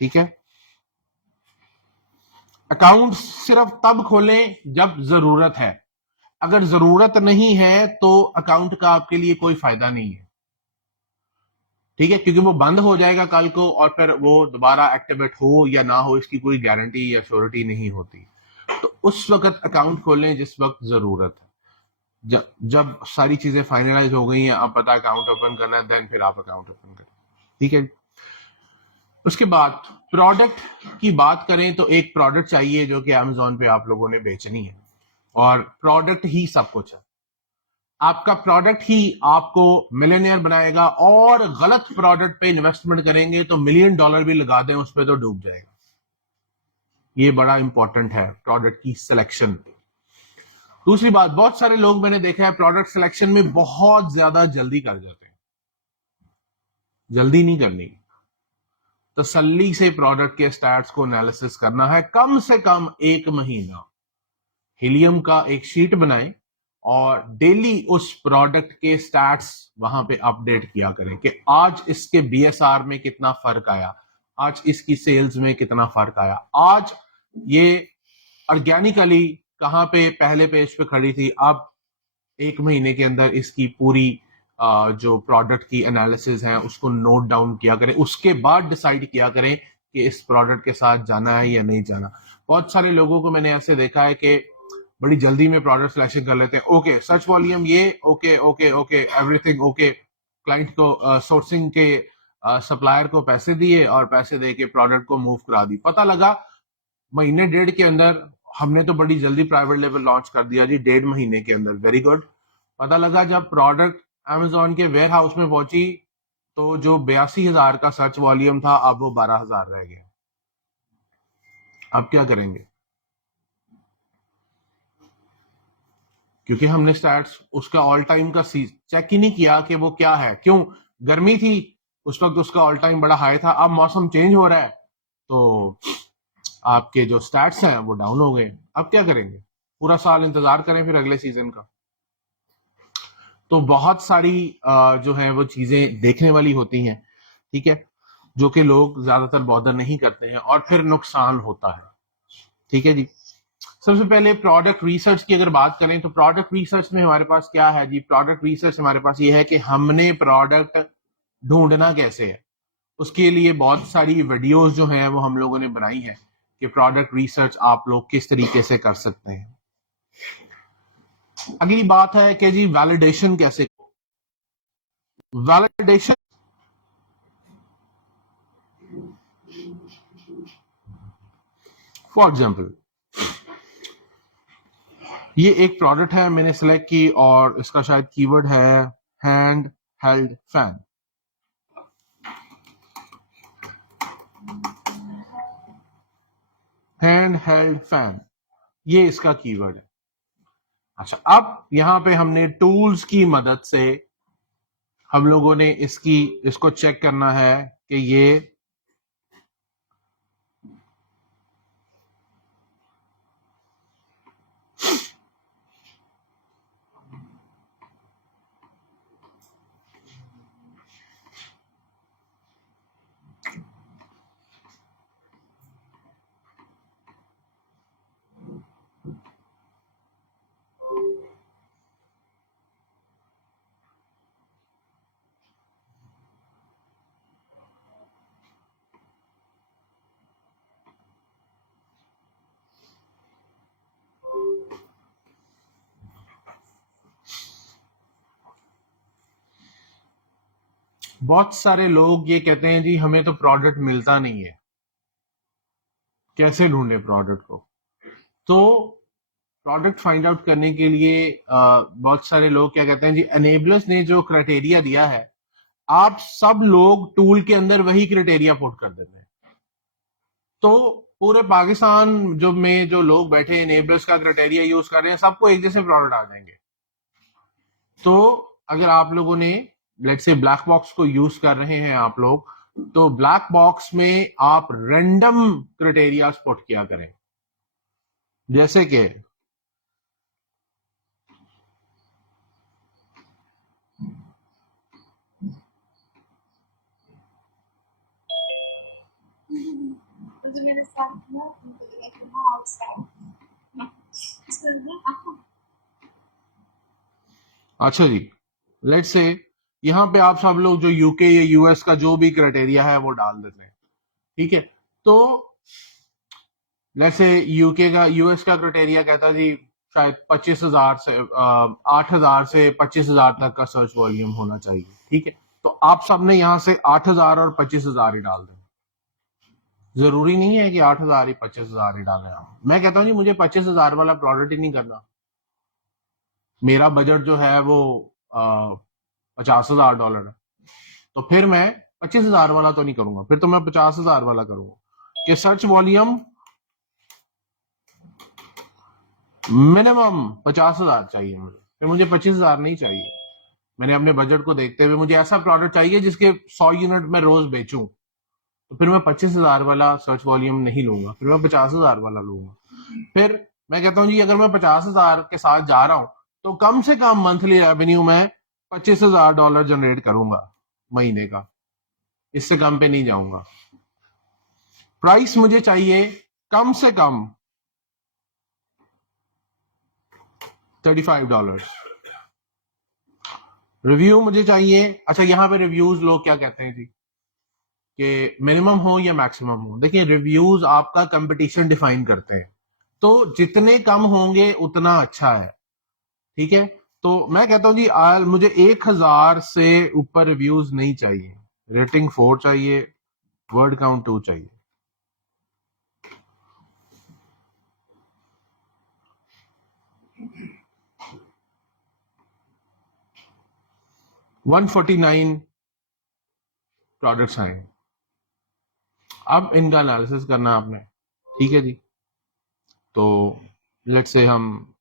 ठीक है। अकाउंट सिर्फ तब खोलें जब जरूरत है, अगर जरूरत नहीं है तो अकाउंट का आपके लिए कोई फायदा नहीं है, ठीक है, क्योंकि वो बंद हो जाएगा कल को और फिर वो दोबारा एक्टिवेट हो या ना हो इसकी कोई गारंटी या श्योरिटी नहीं होती। तो उस वक्त अकाउंट खोलें जिस वक्त जरूरत है। जब सारी चीजें फाइनलाइज हो गई हैं, आप पता अकाउंट ओपन करना है, देन फिर आप अकाउंट ओपन करें, ठीक है। उसके बाद प्रोडक्ट की बात करें तो एक प्रोडक्ट चाहिए जो कि अमेजोन पे आप लोगों ने बेचनी है, और प्रोडक्ट ही सब कुछ है। आपका प्रोडक्ट ही आपको मिलियनियर बनाएगा, और गलत प्रोडक्ट पे इन्वेस्टमेंट करेंगे तो $1 मिलियन भी लगा दें उस पर तो डूब जाएगा। ये बड़ा इंपॉर्टेंट है प्रोडक्ट की सिलेक्शन। दूसरी बात, बहुत सारे लोग मैंने देखा है प्रोडक्ट सिलेक्शन में बहुत ज्यादा जल्दी कर जाते हैं। जल्दी नहीं करनी, तसल्ली से प्रोडक्ट के स्टैट्स को एनालिसिस करना है, कम से कम 1 महीना हीलियम का एक शीट बनाएं और डेली उस प्रोडक्ट के स्टैट्स वहां पे अपडेट किया करें कि आज इसके BSR में कितना फर्क आया, आज इसकी सेल्स में कितना फर्क आया, आज ये ऑर्गेनिकली कहां पे पहले पेज पे खड़ी थी, अब 1 महीने के अंदर इसकी पूरी जो प्रोडक्ट की एनालिसिस है उसको नोट डाउन किया करें। उसके बाद डिसाइड किया करें कि इस प्रोडक्ट के साथ जाना है या नहीं जाना। बहुत सारे लोगों को मैंने ऐसे देखा है कि बड़ी जल्दी में प्रोडक्ट सिलेक्शन कर लेते हैं, ओके सर्च वॉल्यूम ये, okay okay okay everything okay, client को सोर्सिंग के सप्लायर को पैसे दिए और पैसे दे के प्रोडक्ट को मूव करा दी। पता लगा महीने डेढ़ के अंदर, हमने तो बड़ी जल्दी प्राइवेट लेवल लॉन्च कर दिया जी, 1.5 महीने के अंदर, वेरी गुड। पता लगा जब प्रोडक्ट अमेजोन के वेयर हाउस में पहुंची तो जो 82,000 का सर्च वॉल्यूम था अब वो 12,000 रह गया। अब क्या करेंगे? क्योंकि हमने स्टैट्स उसका ऑल टाइम का चेक ही नहीं किया कि वो क्या है। क्यों? गर्मी थी उस वक्त, उसका ऑल टाइम बड़ा हाई था। अब मौसम चेंज हो रहा है तो आपके जो स्टैट्स हैं वो डाउन हो गए। अब क्या करेंगे? पूरा साल इंतजार करें फिर अगले सीजन का? तो बहुत सारी जो है वो चीजें देखने वाली होती हैं, ठीक है, जो कि लोग ज्यादातर बॉदर नहीं करते हैं और फिर नुकसान होता है, ठीक है जी। सबसे पहले प्रोडक्ट रिसर्च की अगर बात करें तो प्रोडक्ट रिसर्च में हमारे पास क्या है जी? प्रोडक्ट रिसर्च हमारे पास ये है कि हमने प्रोडक्ट ढूंढना कैसे है। उसके लिए बहुत सारी वीडियोस जो हैं वो हम लोगों ने बनाई है कि प्रोडक्ट रिसर्च आप लोग किस तरीके से कर सकते हैं। अगली बात है कि जी वैलिडेशन कैसे। वैलिडेशन फॉर एग्जांपल ये एक प्रोडक्ट है मैंने सेलेक्ट की और इसका शायद कीवर्ड है hand held fan. Hand held fan ये इसका कीवर्ड है। अच्छा, अब यहां पे हमने टूल्स की मदद से हम लोगों ने इसको चेक करना है कि ये बहुत सारे लोग ये कहते हैं जी हमें तो प्रोडक्ट मिलता नहीं है, कैसे ढूंढे प्रोडक्ट को। तो प्रोडक्ट फाइंड आउट करने के लिए बहुत सारे लोग क्या कहते हैं जी, एनेबलर्स ने जो क्राइटेरिया दिया है आप सब लोग टूल के अंदर वही क्राइटेरिया पुट कर देते हैं, तो पूरे पाकिस्तान जो लोग बैठे एनेबलर्स का क्राइटेरिया यूज कर रहे हैं सबको एक जैसे प्रोडक्ट आ जाएंगे। तो अगर आप लोगों ने लेट्स से ब्लैक बॉक्स को यूज कर रहे हैं आप लोग, तो ब्लैक बॉक्स में आप रैंडम क्राइटेरिया पुट किया करें, जैसे कि अच्छा जी, लेट्स से यहां पे आप सब लोग जो यूके या यूएस का जो भी क्राइटेरिया है वो डाल देते हैं, ठीक है। तो लेट्स से यूएस का क्राइटेरिया कहता जी शायद 25,000 से 8,000 से 25,000 तक का सर्च वॉल्यूम होना चाहिए, ठीक है। तो आप सबने यहां से 8,000 और 25,000 ही डाल दें। जरूरी नहीं है कि 8,000 ही 25,000 ही डालें आप। मैं कहता हूं जी मुझे 25,000 वाला प्रोडक्ट ही नहीं करना, मेरा बजट जो है वो $50,000 है, तो फिर मैं 25,000 वाला तो नहीं करूंगा, फिर तो मैं 50,000 वाला करूंगा कि सर्च वॉल्यूम मिनिमम 50,000 चाहिए मुझे, फिर मुझे 25,000 नहीं चाहिए। मैंने अपने बजट को देखते हुए मुझे ऐसा प्रोडक्ट चाहिए जिसके 100 यूनिट मैं रोज बेचूं, तो फिर मैं 25,000 वाला सर्च वॉल्यूम नहीं लूंगा, फिर मैं 50,000 वाला लूंगा। फिर मैं कहता हूं जी अगर मैं 50,000 के साथ जा रहा हूं तो कम से कम मंथली रेवेन्यू में $25,000 जनरेट करूंगा महीने का, इससे कम पे नहीं जाऊंगा। प्राइस मुझे चाहिए कम से कम $35। रिव्यू मुझे चाहिए, अच्छा यहां पे रिव्यूज लोग क्या कहते हैं जी कि मिनिमम हो या मैक्सिमम हो। देखिए रिव्यूज आपका कंपटीशन डिफाइन करते हैं, तो जितने कम होंगे उतना अच्छा है, ठीक है। तो मैं कहता हूं जी मुझे 1,000 से ऊपर रिव्यूज नहीं चाहिए, रेटिंग 4 चाहिए, वर्ड काउंट 2 चाहिए। $149 प्रोडक्ट्स आए, अब इनका एनालिसिस करना आपने, ठीक है जी। तो लेट्स से हम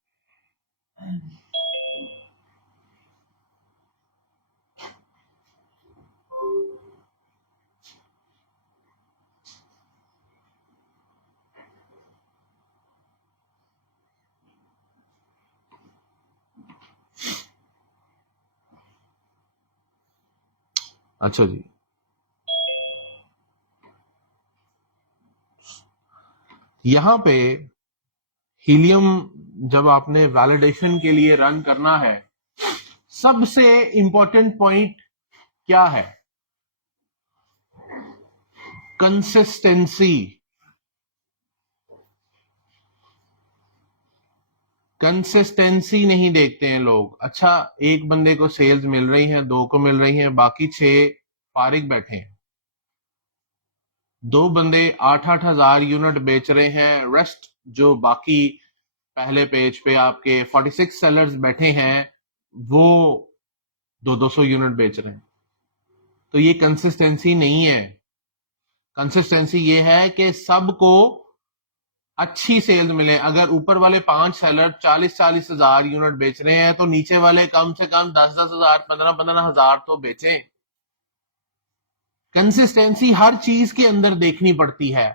अच्छा जी, यहां पे हीलियम जब आपने वैलिडेशन के लिए रन करना है, सबसे इंपॉर्टेंट पॉइंट क्या है? कंसिस्टेंसी, कंसिस्टेंसी नहीं देखते हैं लोग। अच्छा, एक बंदे को सेल्स मिल रही है, दो को मिल रही है, बाकी 6 फारिग बैठे हैं। 2 बंदे 8-8 हजार यूनिट बेच रहे हैं, रेस्ट जो बाकी पहले पेज पे आपके 46 सेलर्स बैठे हैं वो 200 यूनिट बेच रहे हैं। तो ये कंसिस्टेंसी नहीं है। कंसिस्टेंसी ये है कि सबको अच्छी सेल्स मिले। अगर ऊपर वाले 5 सेलर 40-40 हजार यूनिट बेच रहे हैं तो नीचे वाले कम से कम 10-10 हजार, 15-15 हजार तो बेचें। कंसिस्टेंसी हर चीज के अंदर देखनी पड़ती है।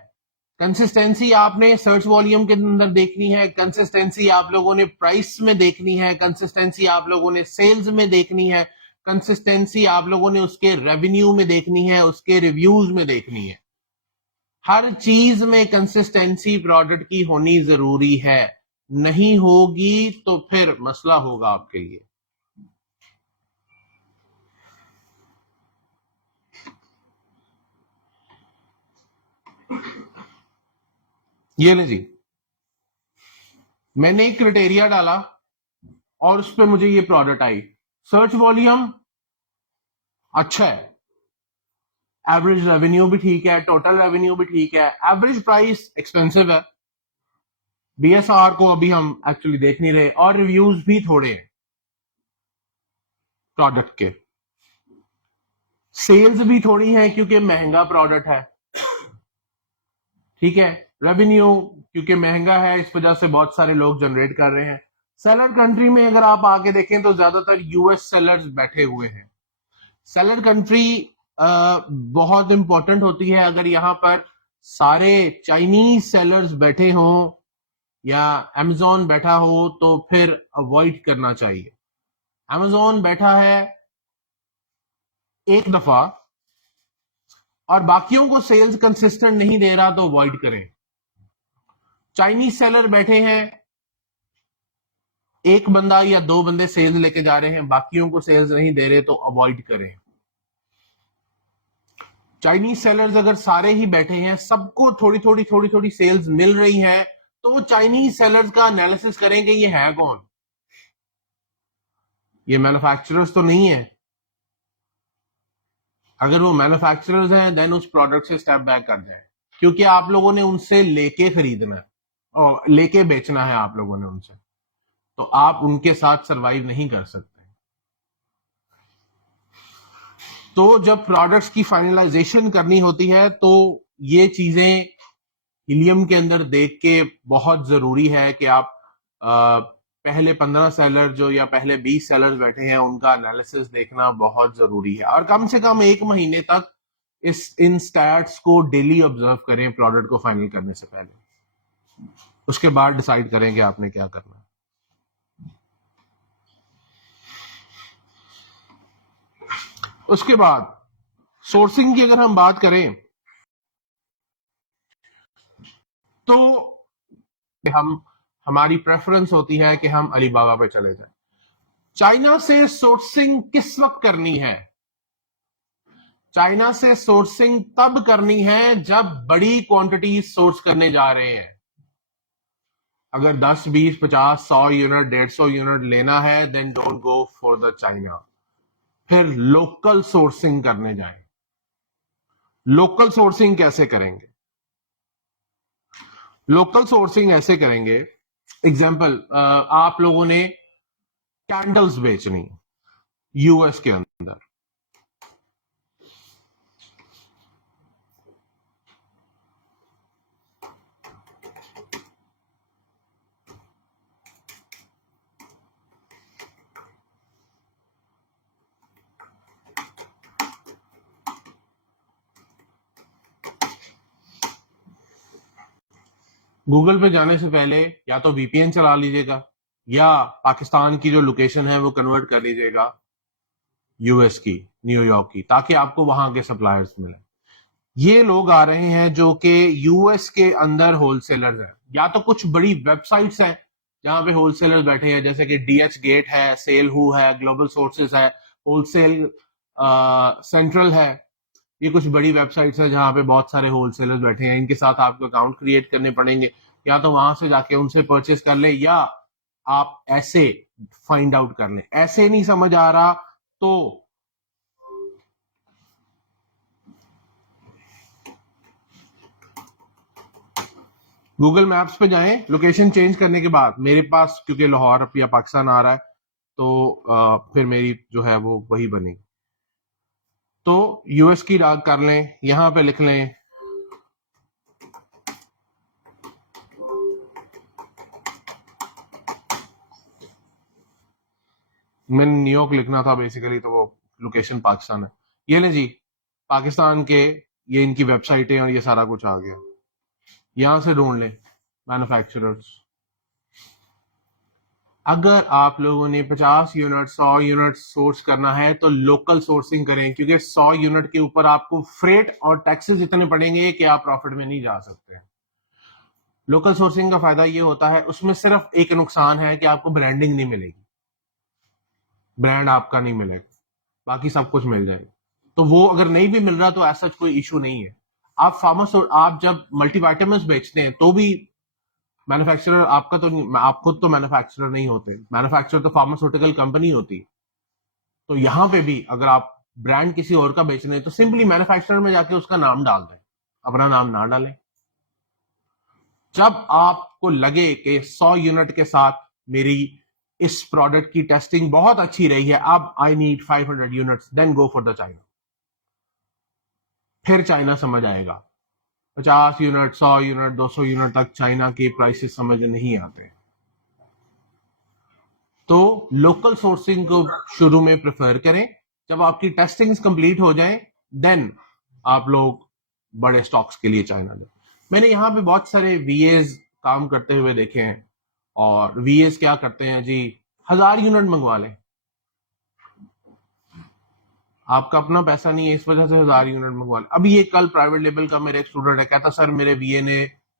कंसिस्टेंसी आपने सर्च वॉल्यूम के अंदर देखनी है, कंसिस्टेंसी आप लोगों ने प्राइस में देखनी है, कंसिस्टेंसी आप लोगों ने सेल्स में देखनी है, कंसिस्टेंसी आप लोगों ने उसके रेवेन्यू में देखनी है, उसके रिव्यूज में देखनी है। हर चीज में कंसिस्टेंसी प्रोडक्ट की होनी जरूरी है। नहीं होगी तो फिर मसला होगा आपके लिए। ये ले जी, मैंने एक क्राइटेरिया डाला और उस पर मुझे ये प्रोडक्ट आई। सर्च वॉल्यूम अच्छा है, एवरेज रेवेन्यू भी ठीक है, टोटल रेवेन्यू भी ठीक है, एवरेज प्राइस एक्सपेंसिव है, बीएसआर को अभी हम एक्चुअली देख नहीं रहे, और रिव्यूज भी थोड़े हैं प्रोडक्ट के। सेल्स भी थोड़ी है क्योंकि महंगा प्रोडक्ट है, ठीक है। रेवेन्यू क्योंकि महंगा है इस वजह से बहुत सारे लोग जनरेट कर रहे हैं। सेलर कंट्री में अगर आप आके देखें तो ज्यादातर यूएस सेलर्स बैठे हुए हैं। सेलर कंट्री बहुत इंपॉर्टेंट होती है। अगर यहाँ पर सारे चाइनीज सेलर्स बैठे हों या अमेजोन बैठा हो तो फिर अवॉइड करना चाहिए। अमेजोन बैठा है एक दफा और बाकियों को सेल्स कंसिस्टेंट नहीं दे रहा तो अवॉइड करें। चाइनीज सेलर बैठे हैं, एक बंदा या 2 बंदे सेल्स लेके जा रहे हैं, बाकियों को सेल्स नहीं दे रहे तो अवॉइड करें। चाइनीज सेलर्स अगर सारे ही बैठे हैं, सबको थोड़ी थोड़ी सेल्स मिल रही है, तो वो चाइनीज सेलर्स का एनालिसिस करेंगे ये है कौन, ये मैन्युफैक्चरर्स तो नहीं है। अगर वो मैन्युफैक्चरर्स हैं देन उस प्रोडक्ट से स्टेप बैक कर जाए, क्योंकि आप लोगों ने उनसे लेके खरीदना है और लेके बेचना है आप लोगों ने उनसे, तो आप उनके साथ सरवाइव नहीं कर सकते। तो जब प्रोडक्ट्स की फाइनलाइजेशन करनी होती है तो ये चीजें हीलियम के अंदर देख के बहुत जरूरी है कि आप पहले 15 सेलर जो या पहले 20 सेलर्स बैठे हैं उनका एनालिसिस देखना बहुत जरूरी है, और कम से कम 1 महीने तक इन स्टैट्स को डेली ऑब्जर्व करें प्रोडक्ट को फाइनल करने से पहले। उसके बाद डिसाइड करेंगे आपने क्या करना है। उसके बाद सोर्सिंग की अगर हम बात करें तो हमारी प्रेफरेंस होती है कि हम अलीबाबा पे चले जाएं। चाइना से सोर्सिंग किस वक्त करनी है? चाइना से सोर्सिंग तब करनी है जब बड़ी क्वांटिटी सोर्स करने जा रहे हैं। अगर 10, 20, 50, 100 यूनिट, 150 यूनिट लेना है then don't go for the China. फिर लोकल सोर्सिंग करने जाएं। लोकल सोर्सिंग कैसे करेंगे? लोकल सोर्सिंग ऐसे करेंगे, एग्जाम्पल आप लोगों ने कैंडल्स बेचनी यूएस के अंदर, गूगल पे जाने से पहले या तो वीपीएन चला लीजिएगा या पाकिस्तान की जो लोकेशन है वो कन्वर्ट कर लीजिएगा यूएस की, न्यूयॉर्क की, ताकि आपको वहां के सप्लायर्स मिले। ये लोग आ रहे हैं जो कि यूएस के अंदर होलसेलर्स हैं, या तो कुछ बड़ी वेबसाइट्स हैं जहां पे होलसेलर्स बैठे हैं, जैसे कि डीएच गेट है, सेल हु है, ग्लोबल सोर्सेस है, होलसेल सेंट्रल है, ये कुछ बड़ी वेबसाइट्स है जहां पे बहुत सारे होलसेलर्स बैठे हैं, इनके साथ आपको अकाउंट क्रिएट करने पड़ेंगे, या तो वहां से जाके उनसे परचेस कर ले, या आप ऐसे फाइंड आउट कर लें। ऐसे नहीं समझ आ रहा तो गूगल मैप्स पे जाएं, लोकेशन चेंज करने के बाद मेरे पास क्योंकि लाहौर या पाकिस्तान आ रहा है तो फिर मेरी जो है वो वही बनेगी। तो यूएस की डाक कर लें, यहां पे लिख लें मैंने न्यूयॉर्क लिखना था बेसिकली, तो वो लोकेशन पाकिस्तान है। ये ले जी, पाकिस्तान के ये इनकी वेबसाइटें और ये सारा कुछ आ गया। यहां से ढूंढ लें मैन्युफैक्चरर्स। अगर आप लोगों ने 50 यूनिट 100 यूनिट सोर्स करना है तो लोकल सोर्सिंग करें, क्योंकि 100 यूनिट के ऊपर आपको फ्रेट और टैक्सेस इतने पड़ेंगे कि आप प्रॉफिट में नहीं जा सकते। लोकल सोर्सिंग का फायदा ये होता है, उसमें सिर्फ एक नुकसान है कि आपको ब्रांडिंग नहीं मिलेगी, ब्रांड आपका नहीं मिलेगा, बाकी सब कुछ मिल जाएगा। तो वो अगर नहीं भी मिल रहा तो ऐसा कोई इशू नहीं है। आप आप जब मल्टीविटामिन्स बेचते हैं तो भी मैन्युफैक्चरर आपका तो आप खुद तो मैन्युफैक्चरर नहीं होते, मैन्युफैक्चरर तो फार्मास्यूटिकल कंपनी होती है। तो यहां पे भी अगर आप ब्रांड किसी और का बेच रहे हैं तो सिंपली मैन्युफैक्चरर में जाके उसका नाम डाल दें, अपना नाम ना डालें। जब आपको लगे कि 100 यूनिट के साथ मेरी इस प्रोडक्ट की टेस्टिंग बहुत अच्छी रही है, अब I need 500 units, then go for the China. फिर चाइना समझ आएगा। 50 यूनिट 100 यूनिट 200 यूनिट तक चाइना के प्राइसेस समझ नहीं आते। तो लोकल सोर्सिंग को शुरू में प्रेफर करें। जब आपकी टेस्टिंग्स कंप्लीट हो जाएं, देन आप लोग बड़े स्टॉक्स के लिए चाइना जाए। मैंने यहाँ पे बहुत सारे वीएस काम करते हुए देखे हैं, और वीएस क्या करते हैं जी, 1000 यूनिट मंगवा लें। आपका अपना पैसा नहीं है, इस वजह से 1000 यूनिट मंगवा लें। अभी ये कल प्राइवेट लेवल का मेरा एक स्टूडेंट है, कहता सर मेरे वीए ने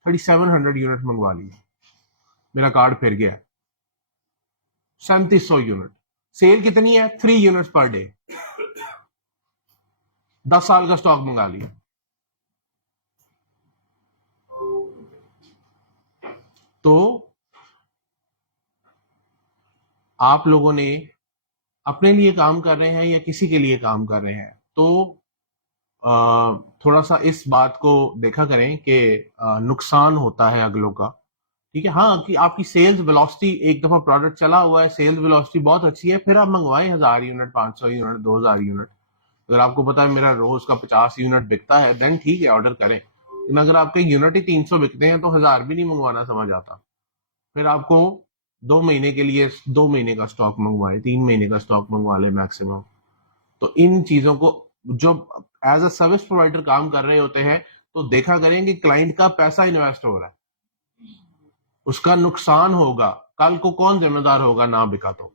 3700 यूनिट मंगवा ली, मेरा कार्ड फिर गया। 3700 यूनिट, सेल कितनी है? 3 यूनिट्स पर डे, 10 साल का स्टॉक मंगा लिया। तो आप लोगों ने अपने लिए काम कर रहे हैं या किसी के लिए काम कर रहे हैं, तो थोड़ा सा इस बात को देखा करें कि नुकसान होता है अगलों का। ठीक है, हाँ, कि आपकी सेल्स वेलोसिटी, एक दफा प्रोडक्ट चला हुआ है, सेल्स वेलोसिटी बहुत अच्छी है, फिर आप मंगवाएं 1000 यूनिट 500 यूनिट 2000 यूनिट। अगर आपको पता है मेरा रोज का 50 यूनिट बिकता है, देन ठीक है, ऑर्डर करें। लेकिन अगर आपके यूनिट ही 300 बिकते हैं तो 1000 भी नहीं मंगवाना समझ आता। फिर आपको 2 महीने के लिए 2 महीने का स्टॉक मंगवाए, 3 महीने का स्टॉक मंगवा ले मैक्सिमम। तो इन चीजों को जब एज अ सर्विस प्रोवाइडर काम कर रहे होते हैं तो देखा करें कि क्लाइंट का पैसा इन्वेस्ट हो रहा है, उसका नुकसान होगा, कल को कौन जिम्मेदार होगा ना बिका तो।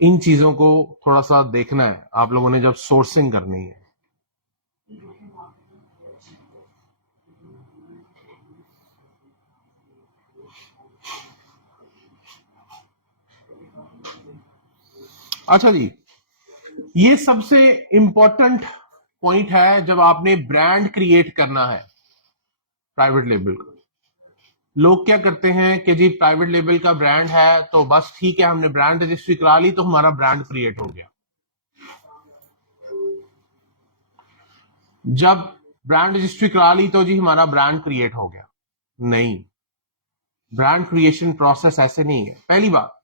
इन चीजों को थोड़ा सा देखना है आप लोगों ने जब सोर्सिंग करनी है। अच्छा जी, ये सबसे इंपॉर्टेंट पॉइंट है जब आपने ब्रांड क्रिएट करना है प्राइवेट लेबल का। लोग क्या करते हैं कि जी प्राइवेट लेबल का ब्रांड है तो बस ठीक है, हमने ब्रांड रजिस्ट्री करा ली तो हमारा ब्रांड क्रिएट हो गया। जब ब्रांड रजिस्ट्री करा ली तो जी हमारा ब्रांड क्रिएट हो गया, नहीं। ब्रांड क्रिएशन प्रोसेस ऐसे नहीं है। पहली बात,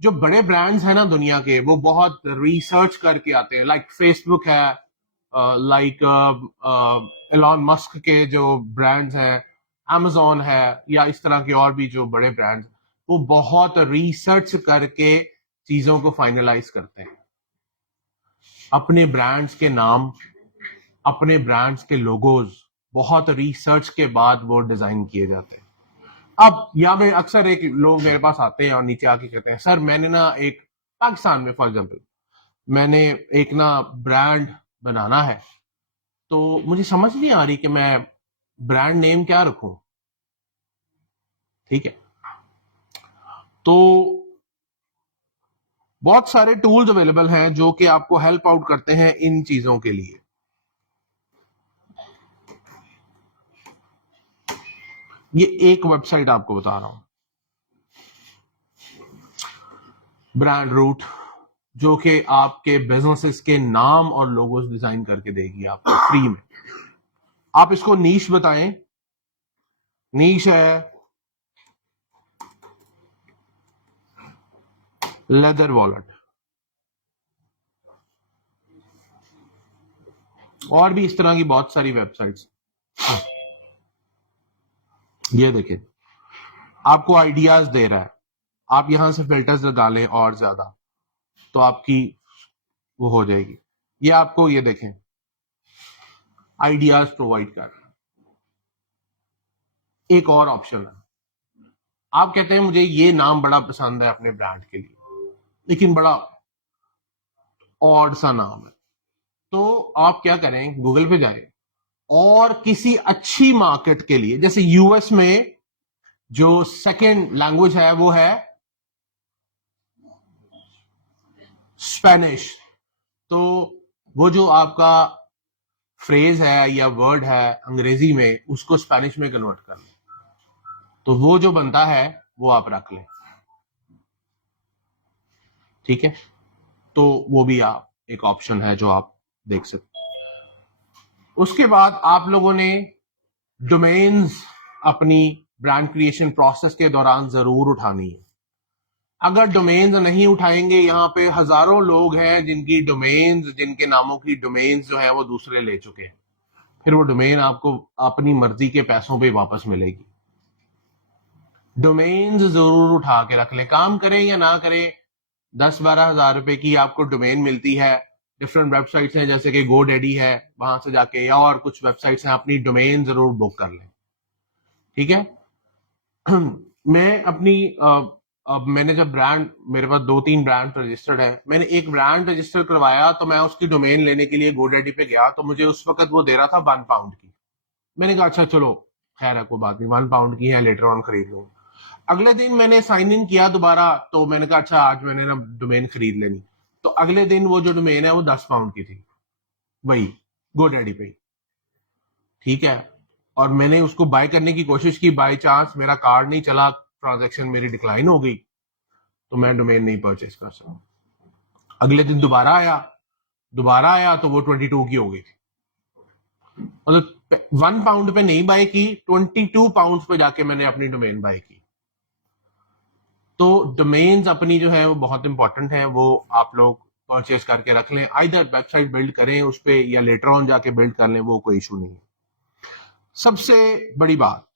जो बड़े ब्रांड्स हैं ना दुनिया के, वो बहुत रिसर्च करके आते हैं। लाइक फेसबुक है, लाइक एलॉन मस्क के जो ब्रांड्स हैं, amazon है, या इस तरह के और भी जो बड़े ब्रांड्स, वो बहुत रिसर्च करके चीजों को फाइनलाइज करते हैं। अपने ब्रांड्स के नाम, अपने ब्रांड्स के लोगोज बहुत रिसर्च के बाद वो डिजाइन किए जाते हैं। अब यहाँ पे अक्सर एक लोग मेरे पास आते हैं और नीचे आके कहते हैं सर मैंने ना एक, पाकिस्तान में फॉर एग्जांपल, मैंने एक ना ब्रांड बनाना है, तो मुझे समझ नहीं आ रही कि मैं ब्रांड नेम क्या रखूं। ठीक है, तो बहुत सारे टूल्स अवेलेबल हैं जो कि आपको हेल्प आउट करते हैं इन चीजों के लिए। ये एक वेबसाइट आपको बता रहा हूं, ब्रांड रूट, जो कि आपके बिजनेसेस के नाम और लोगोस डिजाइन करके देगी आपको फ्री में। आप इसको नीश बताएं, नीश है लेदर वॉलेट, और भी इस तरह की बहुत सारी वेबसाइट्स। ये देखें, आपको आइडियाज दे रहा है, आप यहां से फिल्टर्स लगा लें और ज्यादा तो आपकी वो हो जाएगी। ये आपको ये देखें आइडियाज प्रोवाइड कर रहा है। एक और ऑप्शन है, आप कहते हैं मुझे ये नाम बड़ा पसंद है अपने ब्रांड के लिए, लेकिन बड़ा ऑड सा नाम है, तो आप क्या करें, गूगल पे जाएं और किसी अच्छी मार्केट के लिए, जैसे यूएस में जो सेकेंड लैंग्वेज है वो है स्पेनिश, तो वो जो आपका फ्रेज है या वर्ड है अंग्रेजी में, उसको स्पेनिश में कन्वर्ट कर लें, तो वो जो बनता है वो आप रख लें, ठीक है। तो वो भी आप एक ऑप्शन है जो आप देख सकते हैं। उसके बाद आप लोगों ने डोमेन्स अपनी ब्रांड क्रिएशन प्रोसेस के दौरान जरूर उठानी है। अगर डोमेन्स नहीं उठाएंगे, यहाँ पे हजारों लोग हैं जिनकी डोमेन्स, जिनके नामों की डोमेन्स जो है वो दूसरे ले चुके हैं, फिर वो डोमेन आपको अपनी मर्जी के पैसों पे वापस मिलेगी। डोमेन्स जरूर उठा के रख लें, काम करें या ना करें, 10-12 हजार रुपए की आपको डोमेन मिलती है। डिफरेंट वेबसाइट्स हैं जैसे कि GoDaddy है, वहां से जाके, या और कुछ वेबसाइट्स हैं, अपनी डोमेन जरूर बुक कर लें, ठीक है। मैं अपनी अब मैंने जब ब्रांड, मेरे पास 2-3 ब्रांड रजिस्टर्ड है, मैंने एक ब्रांड रजिस्टर करवाया तो मैं उसकी डोमेन लेने के लिए GoDaddy पे गया, तो मुझे उस वक्त वो दे रहा था 1 पाउंड की। मैंने कहा अच्छा चलो खैर है, कोई बात नहीं, 1 पाउंड की है, लेटर ऑन खरीद लूंगा। अगले दिन मैंने साइन इन किया दोबारा, तो मैंने कहा अच्छा आज मैंने ना डोमेन खरीद लेनी, तो अगले दिन वो जो डोमेन है वो 10 पाउंड की थी, वही GoDaddy पे, ठीक है। और मैंने उसको बाय करने की कोशिश की, बाय चांस मेरा कार्ड नहीं चला, ट्रांजैक्शन मेरी डिक्लाइन हो गई, तो मैं डोमेन नहीं परचेस कर सका। अगले दिन दोबारा आया तो वो 22 की हो गई थी, मतलब 1 पाउंड पे नहीं बाय की, 22 पाउंड पे जाके मैंने अपनी डोमेन बाय की। तो डोमेन्स अपनी जो है वो बहुत इंपॉर्टेंट है, वो आप लोग परचेस करके रख लें, आइदर वेबसाइट बिल्ड करें उस पे या लेटर ऑन जाके बिल्ड कर लें, वो कोई इशू नहीं है। सबसे बड़ी बात,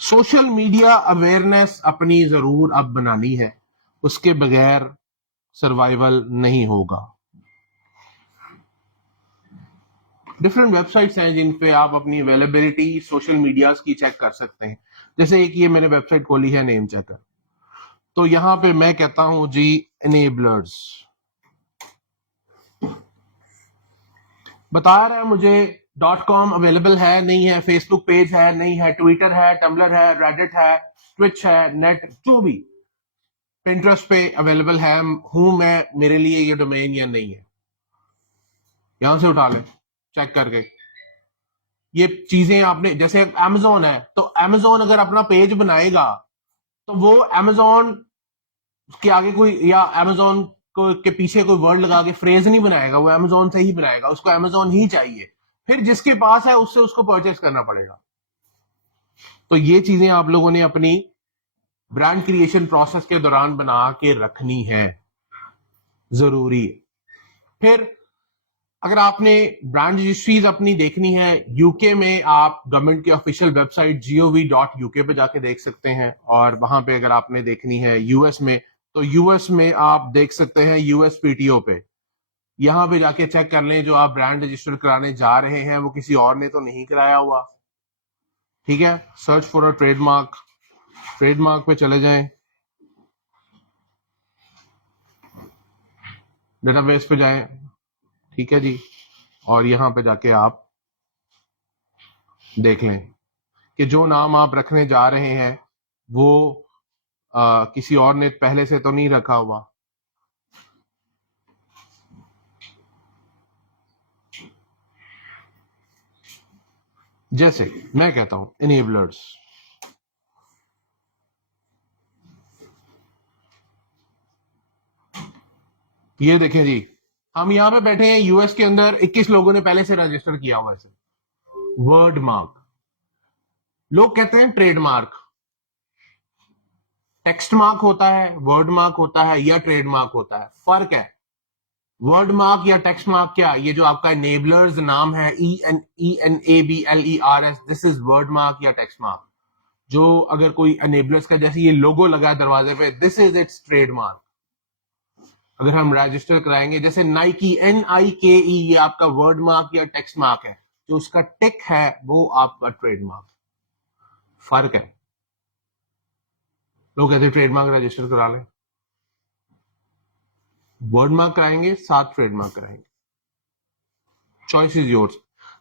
सोशल मीडिया अवेयरनेस अपनी जरूर अब बनानी है, उसके बगैर सर्वाइवल नहीं होगा। डिफरेंट वेबसाइट्स हैं जिन पे आप अपनी अवेलेबिलिटी सोशल मीडिया की चेक कर सकते हैं। जैसे एक ये मैंने वेबसाइट खोली है नेम चेकर, तो यहां पे मैं कहता हूं जी एनेबलर्स, बता रहा है मुझे .com अवेलेबल है नहीं है, फेसबुक पेज है नहीं है, ट्विटर है, टम्बलर है, रेडिट है, ट्विच है, नेट, जो भी, पिंटरेस्ट पे अवेलेबल है हूं मैं, मेरे लिए ये डोमेन या नहीं है, यहां से उठा लें चेक करके। ये चीजें आपने, जैसे Amazon है, तो Amazon अगर अपना पेज बनाएगा तो वो Amazon के आगे कोई, या Amazon को के पीछे कोई वर्ड लगा के फ्रेज नहीं बनाएगा, वो Amazon से ही बनाएगा, उसको Amazon ही चाहिए, फिर जिसके पास है उससे उसको परचेस करना पड़ेगा। तो ये चीजें आप लोगों ने अपनी ब्रांड क्रिएशन प्रोसेस के दौरान बना के रखनी है, जरूरी है। फिर अगर आपने ब्रांड रजिस्ट्रीज अपनी देखनी है, यूके में आप गवर्नमेंट की ऑफिशियल वेबसाइट gov.uk पे जाके देख सकते हैं, और वहां पे अगर आपने देखनी है यूएस में, तो यूएस में आप देख सकते हैं USPTO पे, यहां पे जाके चेक कर लें जो आप ब्रांड रजिस्टर कराने जा रहे हैं वो किसी और ने तो नहीं कराया हुआ, ठीक है। Search for a trademark, trademark पे चले जाएं, डेटाबेस पे जाएं, ठीक है जी, और यहां पे जाके आप देख लें कि जो नाम आप रखने जा रहे हैं वो किसी और ने पहले से तो नहीं रखा हुआ। जैसे मैं कहता हूं इनेबलर्स, ये देखें जी, हम यहां पे बैठे हैं यूएस के अंदर, 21 लोगों ने पहले से रजिस्टर किया हुआ है। वर्ड मार्क, लोग कहते हैं ट्रेडमार्क, टेक्स्ट मार्क होता है, वर्ड मार्क होता है या ट्रेडमार्क होता है, फर्क है। वर्ड मार्क या टेक्स्ट मार्क क्या, ये जो आपका इनेबलर्स नाम है ENABLERS, this is word mark या टेक्स्ट मार्क। जो अगर कोई इनेबलर्स का जैसे ये लोगो लगा है दरवाजे पे, दिस इज इट्स ट्रेडमार्क। अगर हम रजिस्टर कराएंगे जैसे नाइकी NIKE, ये आपका वर्ड मार्क या टेक्स्ट मार्क है, जो उसका टिक है वो आपका ट्रेडमार्क। फर्क है। लोग कहते हैं ट्रेडमार्क रजिस्टर करा लें, वर्ड मार्क कराएंगे साथ ट्रेडमार्क कराएंगे, चॉइस इज योर्स।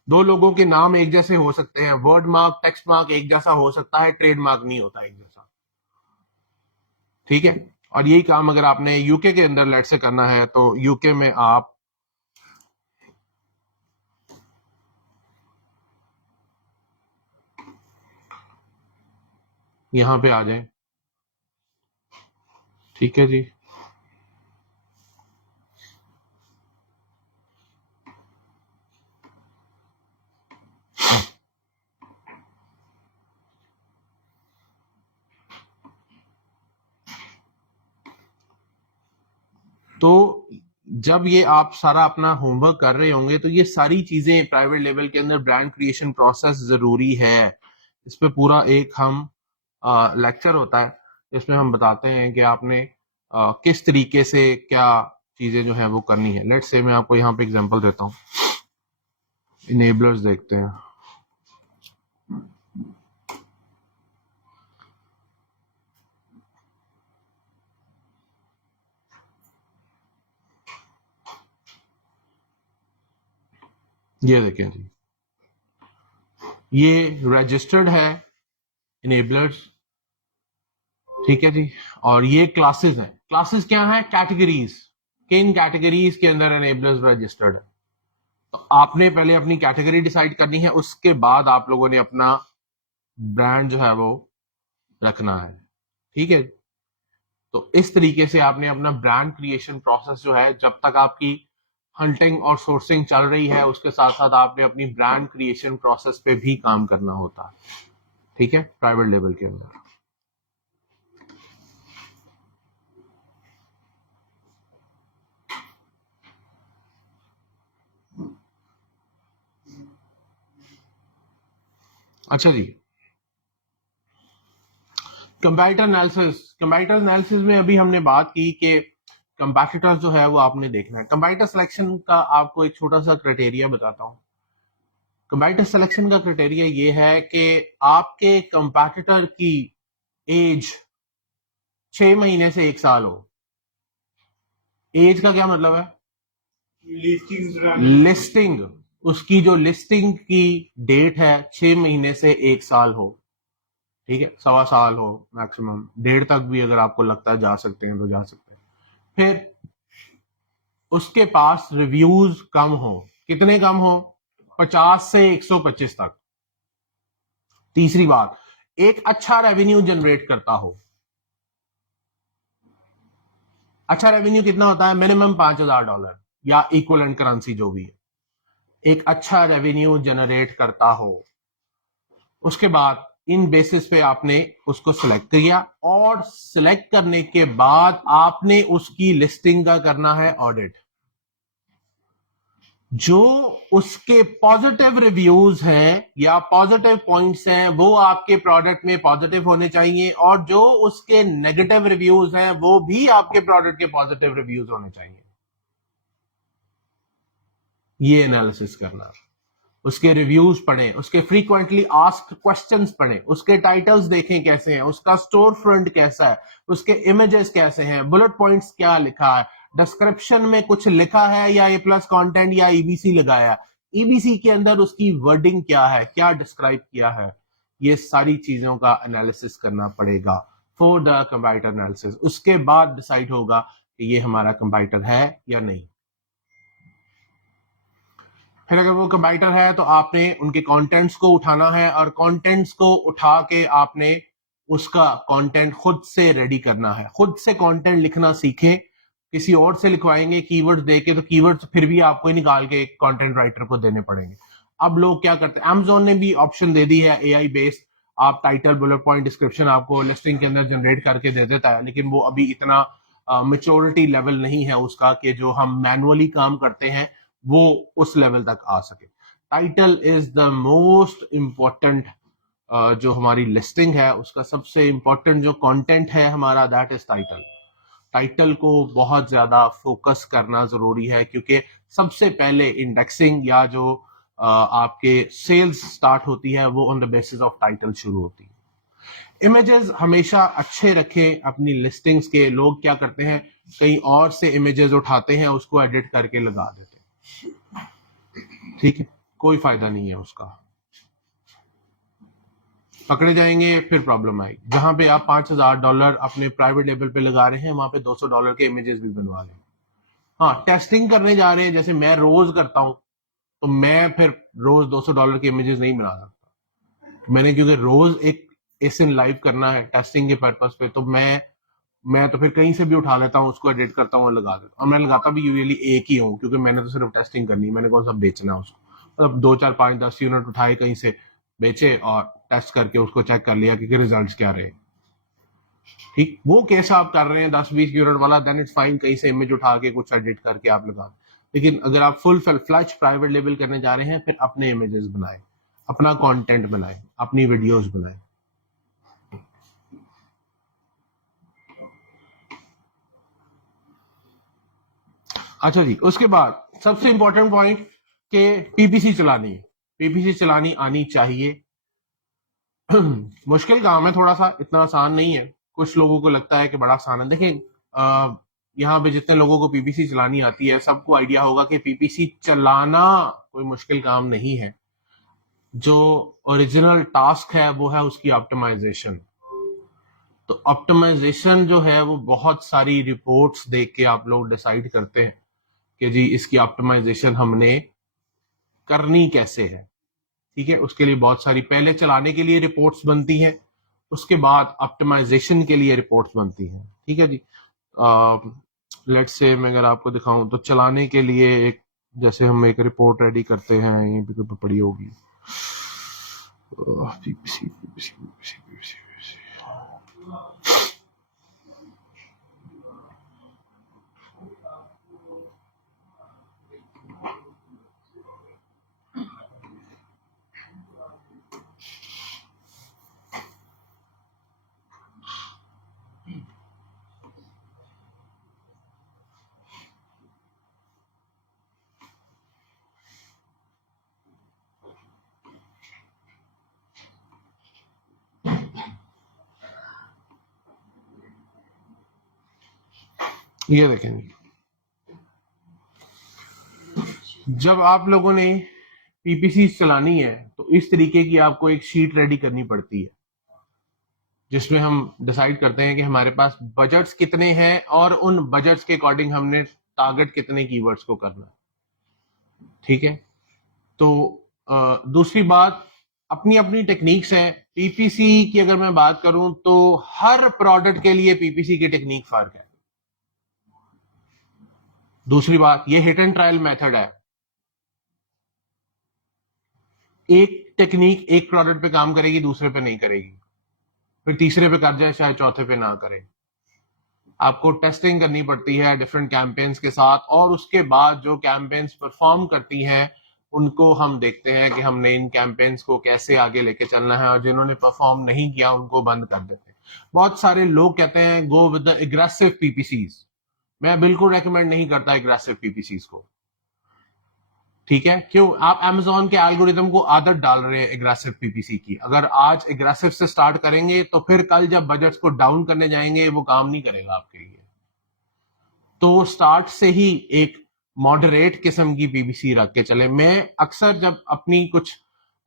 दो लोगों के नाम एक जैसे हो सकते हैं, वर्ड मार्क टेक्स्ट मार्क एक जैसा हो सकता है, ट्रेडमार्क नहीं होता एक जैसा, ठीक है। और यही काम अगर आपने यूके के अंदर लेट से करना है तो यूके में आप यहां पे आ जाएं, ठीक है जी। तो जब ये आप सारा अपना होमवर्क कर रहे होंगे तो ये सारी चीजें प्राइवेट लेवल के अंदर ब्रांड क्रिएशन प्रोसेस जरूरी है। इस पे पूरा एक हम लेक्चर होता है जिसमें हम बताते हैं कि आपने किस तरीके से क्या चीजें जो है वो करनी है। लेट्स से मैं आपको यहाँ पे एग्जांपल देता हूँ, इनेबलर्स देखते हैं। ये देखें जी, ये रजिस्टर्ड है इनेबलर्स, ठीक है जी। और ये क्लासेस हैं। क्लासेस क्या है, कैटेगरीज, किन कैटेगरीज के अंदर इनेबलर्स रजिस्टर्ड है। तो आपने पहले अपनी कैटेगरी डिसाइड करनी है, उसके बाद आप लोगों ने अपना ब्रांड जो है वो रखना है, ठीक है। तो इस तरीके से आपने अपना ब्रांड क्रिएशन प्रोसेस जो है, जब तक आपकी हंटिंग और सोर्सिंग चल रही है उसके साथ साथ आपने अपनी ब्रांड क्रिएशन प्रोसेस पे भी काम करना होता है, ठीक है, प्राइवेट लेवल के अंदर। अच्छा जी, कंपैरेटर एनालिसिस। कंपैरेटर एनालिसिस में अभी हमने बात की कि कंपैटिटर्स जो है वो आपने देखना है। कंपैरेटर सिलेक्शन का आपको एक छोटा सा क्राइटेरिया बताता हूं। कंपैरेटर सिलेक्शन का क्राइटेरिया ये है कि आपके कंपैटिटर की एज 6 महीने से 1 साल हो। एज का क्या मतलब है, लिस्टिंग, उसकी जो लिस्टिंग की डेट है 6 महीने से 1 साल हो, ठीक है, 1.25 साल हो मैक्सिमम, 1.5 तक भी अगर आपको लगता है जा सकते हैं तो जा सकते हैं। फिर उसके पास रिव्यूज कम हो, कितने कम हो, 50 से 125 तक। तीसरी बात, एक अच्छा रेवेन्यू जनरेट करता हो। अच्छा रेवेन्यू कितना होता है, मिनिमम $5,000 या इक्वलेंट करेंसी जो भी है, एक अच्छा रेवेन्यू जनरेट करता हो। उसके बाद इन बेसिस पे आपने उसको सिलेक्ट किया, और सिलेक्ट करने के बाद आपने उसकी लिस्टिंग का करना है ऑडिट। जो उसके पॉजिटिव रिव्यूज हैं या पॉजिटिव पॉइंट्स हैं वो आपके प्रोडक्ट में पॉजिटिव होने चाहिए, और जो उसके नेगेटिव रिव्यूज हैं वो भी आपके प्रोडक्ट के पॉजिटिव रिव्यूज होने चाहिए। ये एनालिसिस करना, उसके रिव्यूज पढ़ें, उसके फ्रीक्वेंटली आस्क्ड क्वेश्चंस पढ़ें, उसके टाइटल्स देखें कैसे हैं, उसका स्टोर फ्रंट कैसा है, उसके इमेजेस कैसे हैं, बुलेट पॉइंट्स क्या लिखा है, डिस्क्रिप्शन में कुछ लिखा है या A+ कंटेंट या EBC लगाया, EBC के अंदर उसकी वर्डिंग क्या है, क्या डिस्क्राइब किया है। ये सारी चीजों का एनालिसिस करना पड़ेगा। For the comparator analysis. उसके बाद डिसाइड होगा कि ये हमारा कंपैरेटर है या नहीं। फिर अगर वो कंपैरेटर है तो आपने उनके कंटेंट्स को उठाना है और कंटेंट्स को उठा के आपने उसका कंटेंट खुद से रेडी करना है। खुद से कंटेंट लिखना सीखें, किसी और से लिखवाएंगे कीवर्ड्स देके तो कीवर्ड्स फिर भी आपको ही निकाल के कंटेंट राइटर को देने पड़ेंगे। अब लोग क्या करते हैं, Amazon ने भी ऑप्शन दे दी है AI बेस्ड, आप टाइटल, बुलेट पॉइंट, डिस्क्रिप्शन आपको लिस्टिंग के अंदर जनरेट करके दे देता है, लेकिन वो अभी इतना मेच्योरिटी लेवल नहीं है उसका कि जो हम मैनुअली काम करते हैं वो उस लेवल तक आ सके। Title is the most important, जो हमारी लिस्टिंग है उसका सबसे इम्पोर्टेंट जो कंटेंट है हमारा, दैट इज टाइटल। टाइटल को बहुत ज्यादा फोकस करना जरूरी है, क्योंकि सबसे पहले इंडेक्सिंग या जो आपके सेल्स स्टार्ट होती है वो on the basis of title शुरू होती है। इमेजेस हमेशा अच्छे रखें अपनी लिस्टिंग्स के। लोग क्या करते हैं, कहीं और से इमेजेस उठाते हैं, उसको एडिट करके लगा देते हैं, ठीक है, कोई फायदा नहीं है उसका, पकड़े जाएंगे, फिर प्रॉब्लम आएगी। जहां पे आप $5000 अपने प्राइवेट लेवल पे लगा रहे हैं, वहां पे $200 के इमेजेस भी बनवा लें। हाँ, टेस्टिंग करने जा रहे हैं, जैसे मैं रोज करता हूं, तो मैं फिर रोज $200 के इमेजेस नहीं बना सकता मैंने, क्योंकि रोज एक एसिन लाइव करना है टेस्टिंग के पर्पस पे, तो मैं तो फिर कहीं से भी उठा लेता हूँ, उसको एडिट करता हूँ और लगा देता हूँ। और मैं लगाता भी यूजुअली एक ही हूँ, क्योंकि मैंने तो सिर्फ टेस्टिंग करनी है, मैंने कौन सा बेचना है उसको। मतलब 2 4 5 10 यूनिट उठाए कहीं से, बेचे और टेस्ट करके उसको चेक कर लिया कि रिजल्ट्स क्या रहे। ठीक, वो केस आप कर रहे हैं 10-20 यूनिट वाला, देन इट्स फाइन, कहीं से इमेज उठा के कुछ एडिट करके आप लगा। लेकिन अगर आप फुल फ्लैश प्राइवेट लेवल करने जा रहे हैं, फिर अपने इमेजेस बनाएं, अपना कंटेंट बनाएं, अपनी वीडियोस बनाएं। अच्छा जी, उसके बाद सबसे इंपॉर्टेंट पॉइंट कि पीपीसी चलानी है, पीपीसी चलानी आनी चाहिए। मुश्किल काम है थोड़ा सा, इतना आसान नहीं है। कुछ लोगों को लगता है कि बड़ा आसान है। देखिए, यहाँ पे जितने लोगों को पीपीसी चलानी आती है, सबको आइडिया होगा कि पीपीसी चलाना कोई मुश्किल काम नहीं है। जो ओरिजिनल टास्क है वो है उसकी ऑप्टिमाइजेशन। तो ऑप्टिमाइजेशन जो है वो बहुत सारी रिपोर्ट्स देख के आप लोग डिसाइड करते हैं कि जी इसकी ऑप्टिमाइजेशन हमने करनी कैसे है। ठीक है, उसके लिए बहुत सारी, पहले चलाने के लिए रिपोर्ट्स बनती हैं, उसके बाद ऑप्टिमाइजेशन के लिए रिपोर्ट्स बनती हैं। ठीक है जी, लेट्स से मैं अगर आपको दिखाऊं तो चलाने के लिए एक, जैसे हम एक रिपोर्ट रेडी करते हैं, ये भी पड़ी होगी, पीपीसी पीपीसी पीपीसी पीपीसी। ये देखेंगे, जब आप लोगों ने पीपीसी चलानी है तो इस तरीके की आपको एक शीट रेडी करनी पड़ती है, जिसमें हम डिसाइड करते हैं कि हमारे पास बजट्स कितने हैं और उन बजट्स के अकॉर्डिंग हमने टारगेट कितने कीवर्ड्स को करना है। ठीक है, तो दूसरी बात, अपनी अपनी टेक्निक्स हैं। पीपीसी की अगर मैं बात करूं तो हर प्रोडक्ट के लिए पीपीसी की टेक्निक फर्क है। दूसरी बात, ये हिट एंड ट्रायल मेथड है। एक टेक्निक एक प्रोडक्ट पे काम करेगी, दूसरे पे नहीं करेगी, फिर तीसरे पे कर जाए, शायद चौथे पे ना करे। आपको टेस्टिंग करनी पड़ती है डिफरेंट कैंपेन्स के साथ, और उसके बाद जो कैंपेन्स परफॉर्म करती हैं उनको हम देखते हैं कि हमने इन कैंपेन्स को कैसे आगे लेके चलना है, और जिन्होंने परफॉर्म नहीं किया उनको बंद कर देते हैं। बहुत सारे लोग कहते हैं गो विद द एग्रेसिव पीपीसीज। मैं बिल्कुल रेकमेंड नहीं करता एग्रेसिव पीपीसीज को। ठीक है, क्यों? आप Amazon के एल्गोरिथम को आदत डाल रहे हैं एग्रेसिव पीपीसी की। अगर आज एग्रेसिव से स्टार्ट करेंगे तो फिर कल जब बजट्स को डाउन करने जाएंगे वो काम नहीं करेगा आपके लिए। तो स्टार्ट से ही एक मॉडरेट किस्म की पीपीसी रख के चले। मैं अक्सर जब अपनी कुछ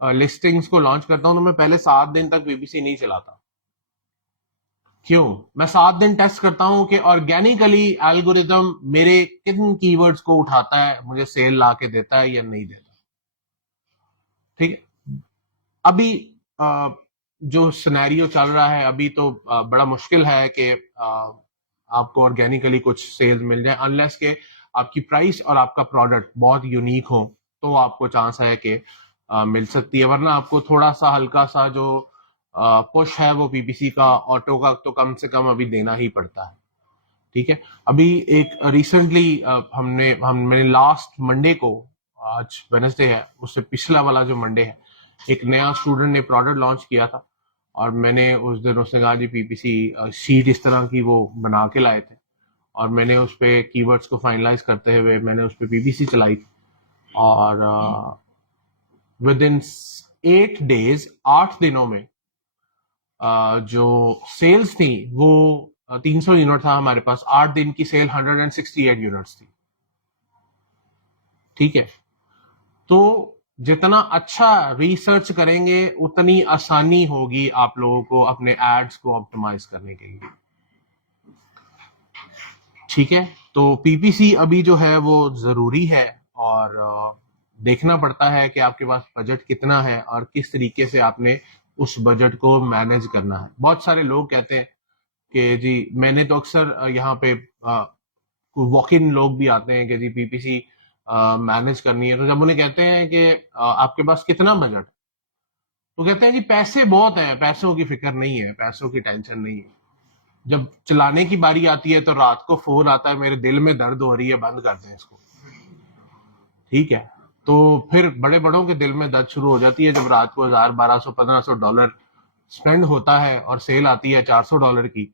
लिस्टिंग्स को लॉन्च करता हूं तो मैं पहले 7 दिन तक पीपीसी नहीं चलाता। क्यों? मैं 7 दिन टेस्ट करता हूं कि ऑर्गेनिकली एल्गोरिदम मेरे किन कीवर्ड्स को उठाता है, मुझे सेल ला के देता है या नहीं देता। ठीक है। अभी जो सिनेरियो चल रहा है अभी तो बड़ा मुश्किल है कि आपको ऑर्गेनिकली कुछ सेल्स मिल जाए, अनलेस के आपकी प्राइस और आपका प्रोडक्ट बहुत यूनिक हो, तो आपको चांस है कि मिल सकती है। वरना आपको थोड़ा सा हल्का सा जो पुश है वो पीपीसी का, ऑटो का तो कम से कम अभी देना ही पड़ता है। ठीक है। अभी एक रिसेंटली हमने लास्ट मंडे को, आज वेडनेसडे है, उससे पिछला वाला जो मंडे है, एक नया स्टूडेंट ने प्रोडक्ट लॉन्च किया था और मैंने उस दिन उसने कहा जी पीपीसी शीट इस तरह की वो बना के लाए थे और मैंने उस पे कीवर्ड्स को फाइनलाइज करते हुए मैंने उस पे पीपीसी चलाई थी और विद इन 8 डेज, 8 दिनों में जो सेल्स थी वो 300 यूनिट था हमारे पास। 8 दिन की सेल 168 यूनिट्स थी। ठीक है। तो जितना अच्छा रिसर्च करेंगे उतनी आसानी होगी आप लोगों को अपने एड्स को ऑप्टिमाइज करने के लिए। ठीक है। तो पीपीसी अभी जो है वो जरूरी है और देखना पड़ता है कि आपके पास बजट कितना है और किस तरीके से आपने उस बजट को मैनेज करना है। बहुत सारे लोग कहते हैं कि जी, मैंने तो अक्सर यहाँ पे वॉक इन लोग भी आते हैं कि जी पीपीसी मैनेज करनी है, तो जब उन्हें कहते हैं कि आपके पास कितना बजट, तो कहते हैं जी पैसे बहुत है, पैसों की फिक्र नहीं है, पैसों की टेंशन नहीं है। जब चलाने की बारी आती है तो रात को फोन आता है, मेरे दिल में दर्द हो रही है, बंद कर दें इसको। ठीक है। तो फिर बड़े बड़ों के दिल में दर्द शुरू हो जाती है जब रात को 1000, 1200, 1500 डॉलर स्पेंड होता है और सेल आती है 400 डॉलर की,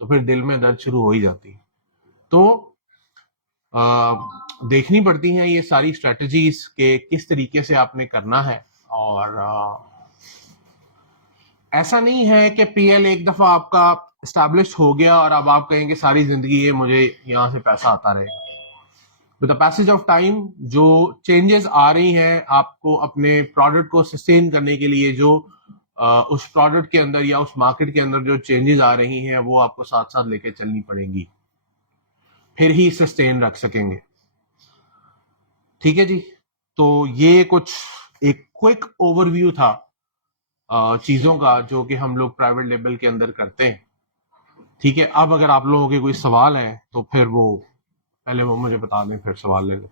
तो फिर दिल में दर्द शुरू हो ही जाती है। तो देखनी पड़ती हैं ये सारी स्ट्रेटजीज के किस तरीके से आपने करना है। और ऐसा नहीं है कि पीएल एक दफा आपका स्टैब्लिश हो गया और अब आप कहेंगे सारी जिंदगी ये मुझे यहां से पैसा आता रहेगा। With the passage of time जो चेंजेस आ रही हैं आपको अपने प्रोडक्ट को सस्टेन करने के लिए, जो उस प्रोडक्ट के अंदर या उस मार्केट के अंदर जो चेंजेस आ रही हैं वो आपको साथ साथ लेके चलनी पड़ेंगी, फिर ही सस्टेन रख सकेंगे। ठीक है जी। तो ये कुछ एक क्विक ओवरव्यू था चीजों का जो कि हम लोग प्राइवेट लेवल के अंदर करते हैं। ठीक है। अब अगर आप लोगों के कोई सवाल है तो फिर वो पहले वो मुझे बता दें, फिर सवाल ले लो।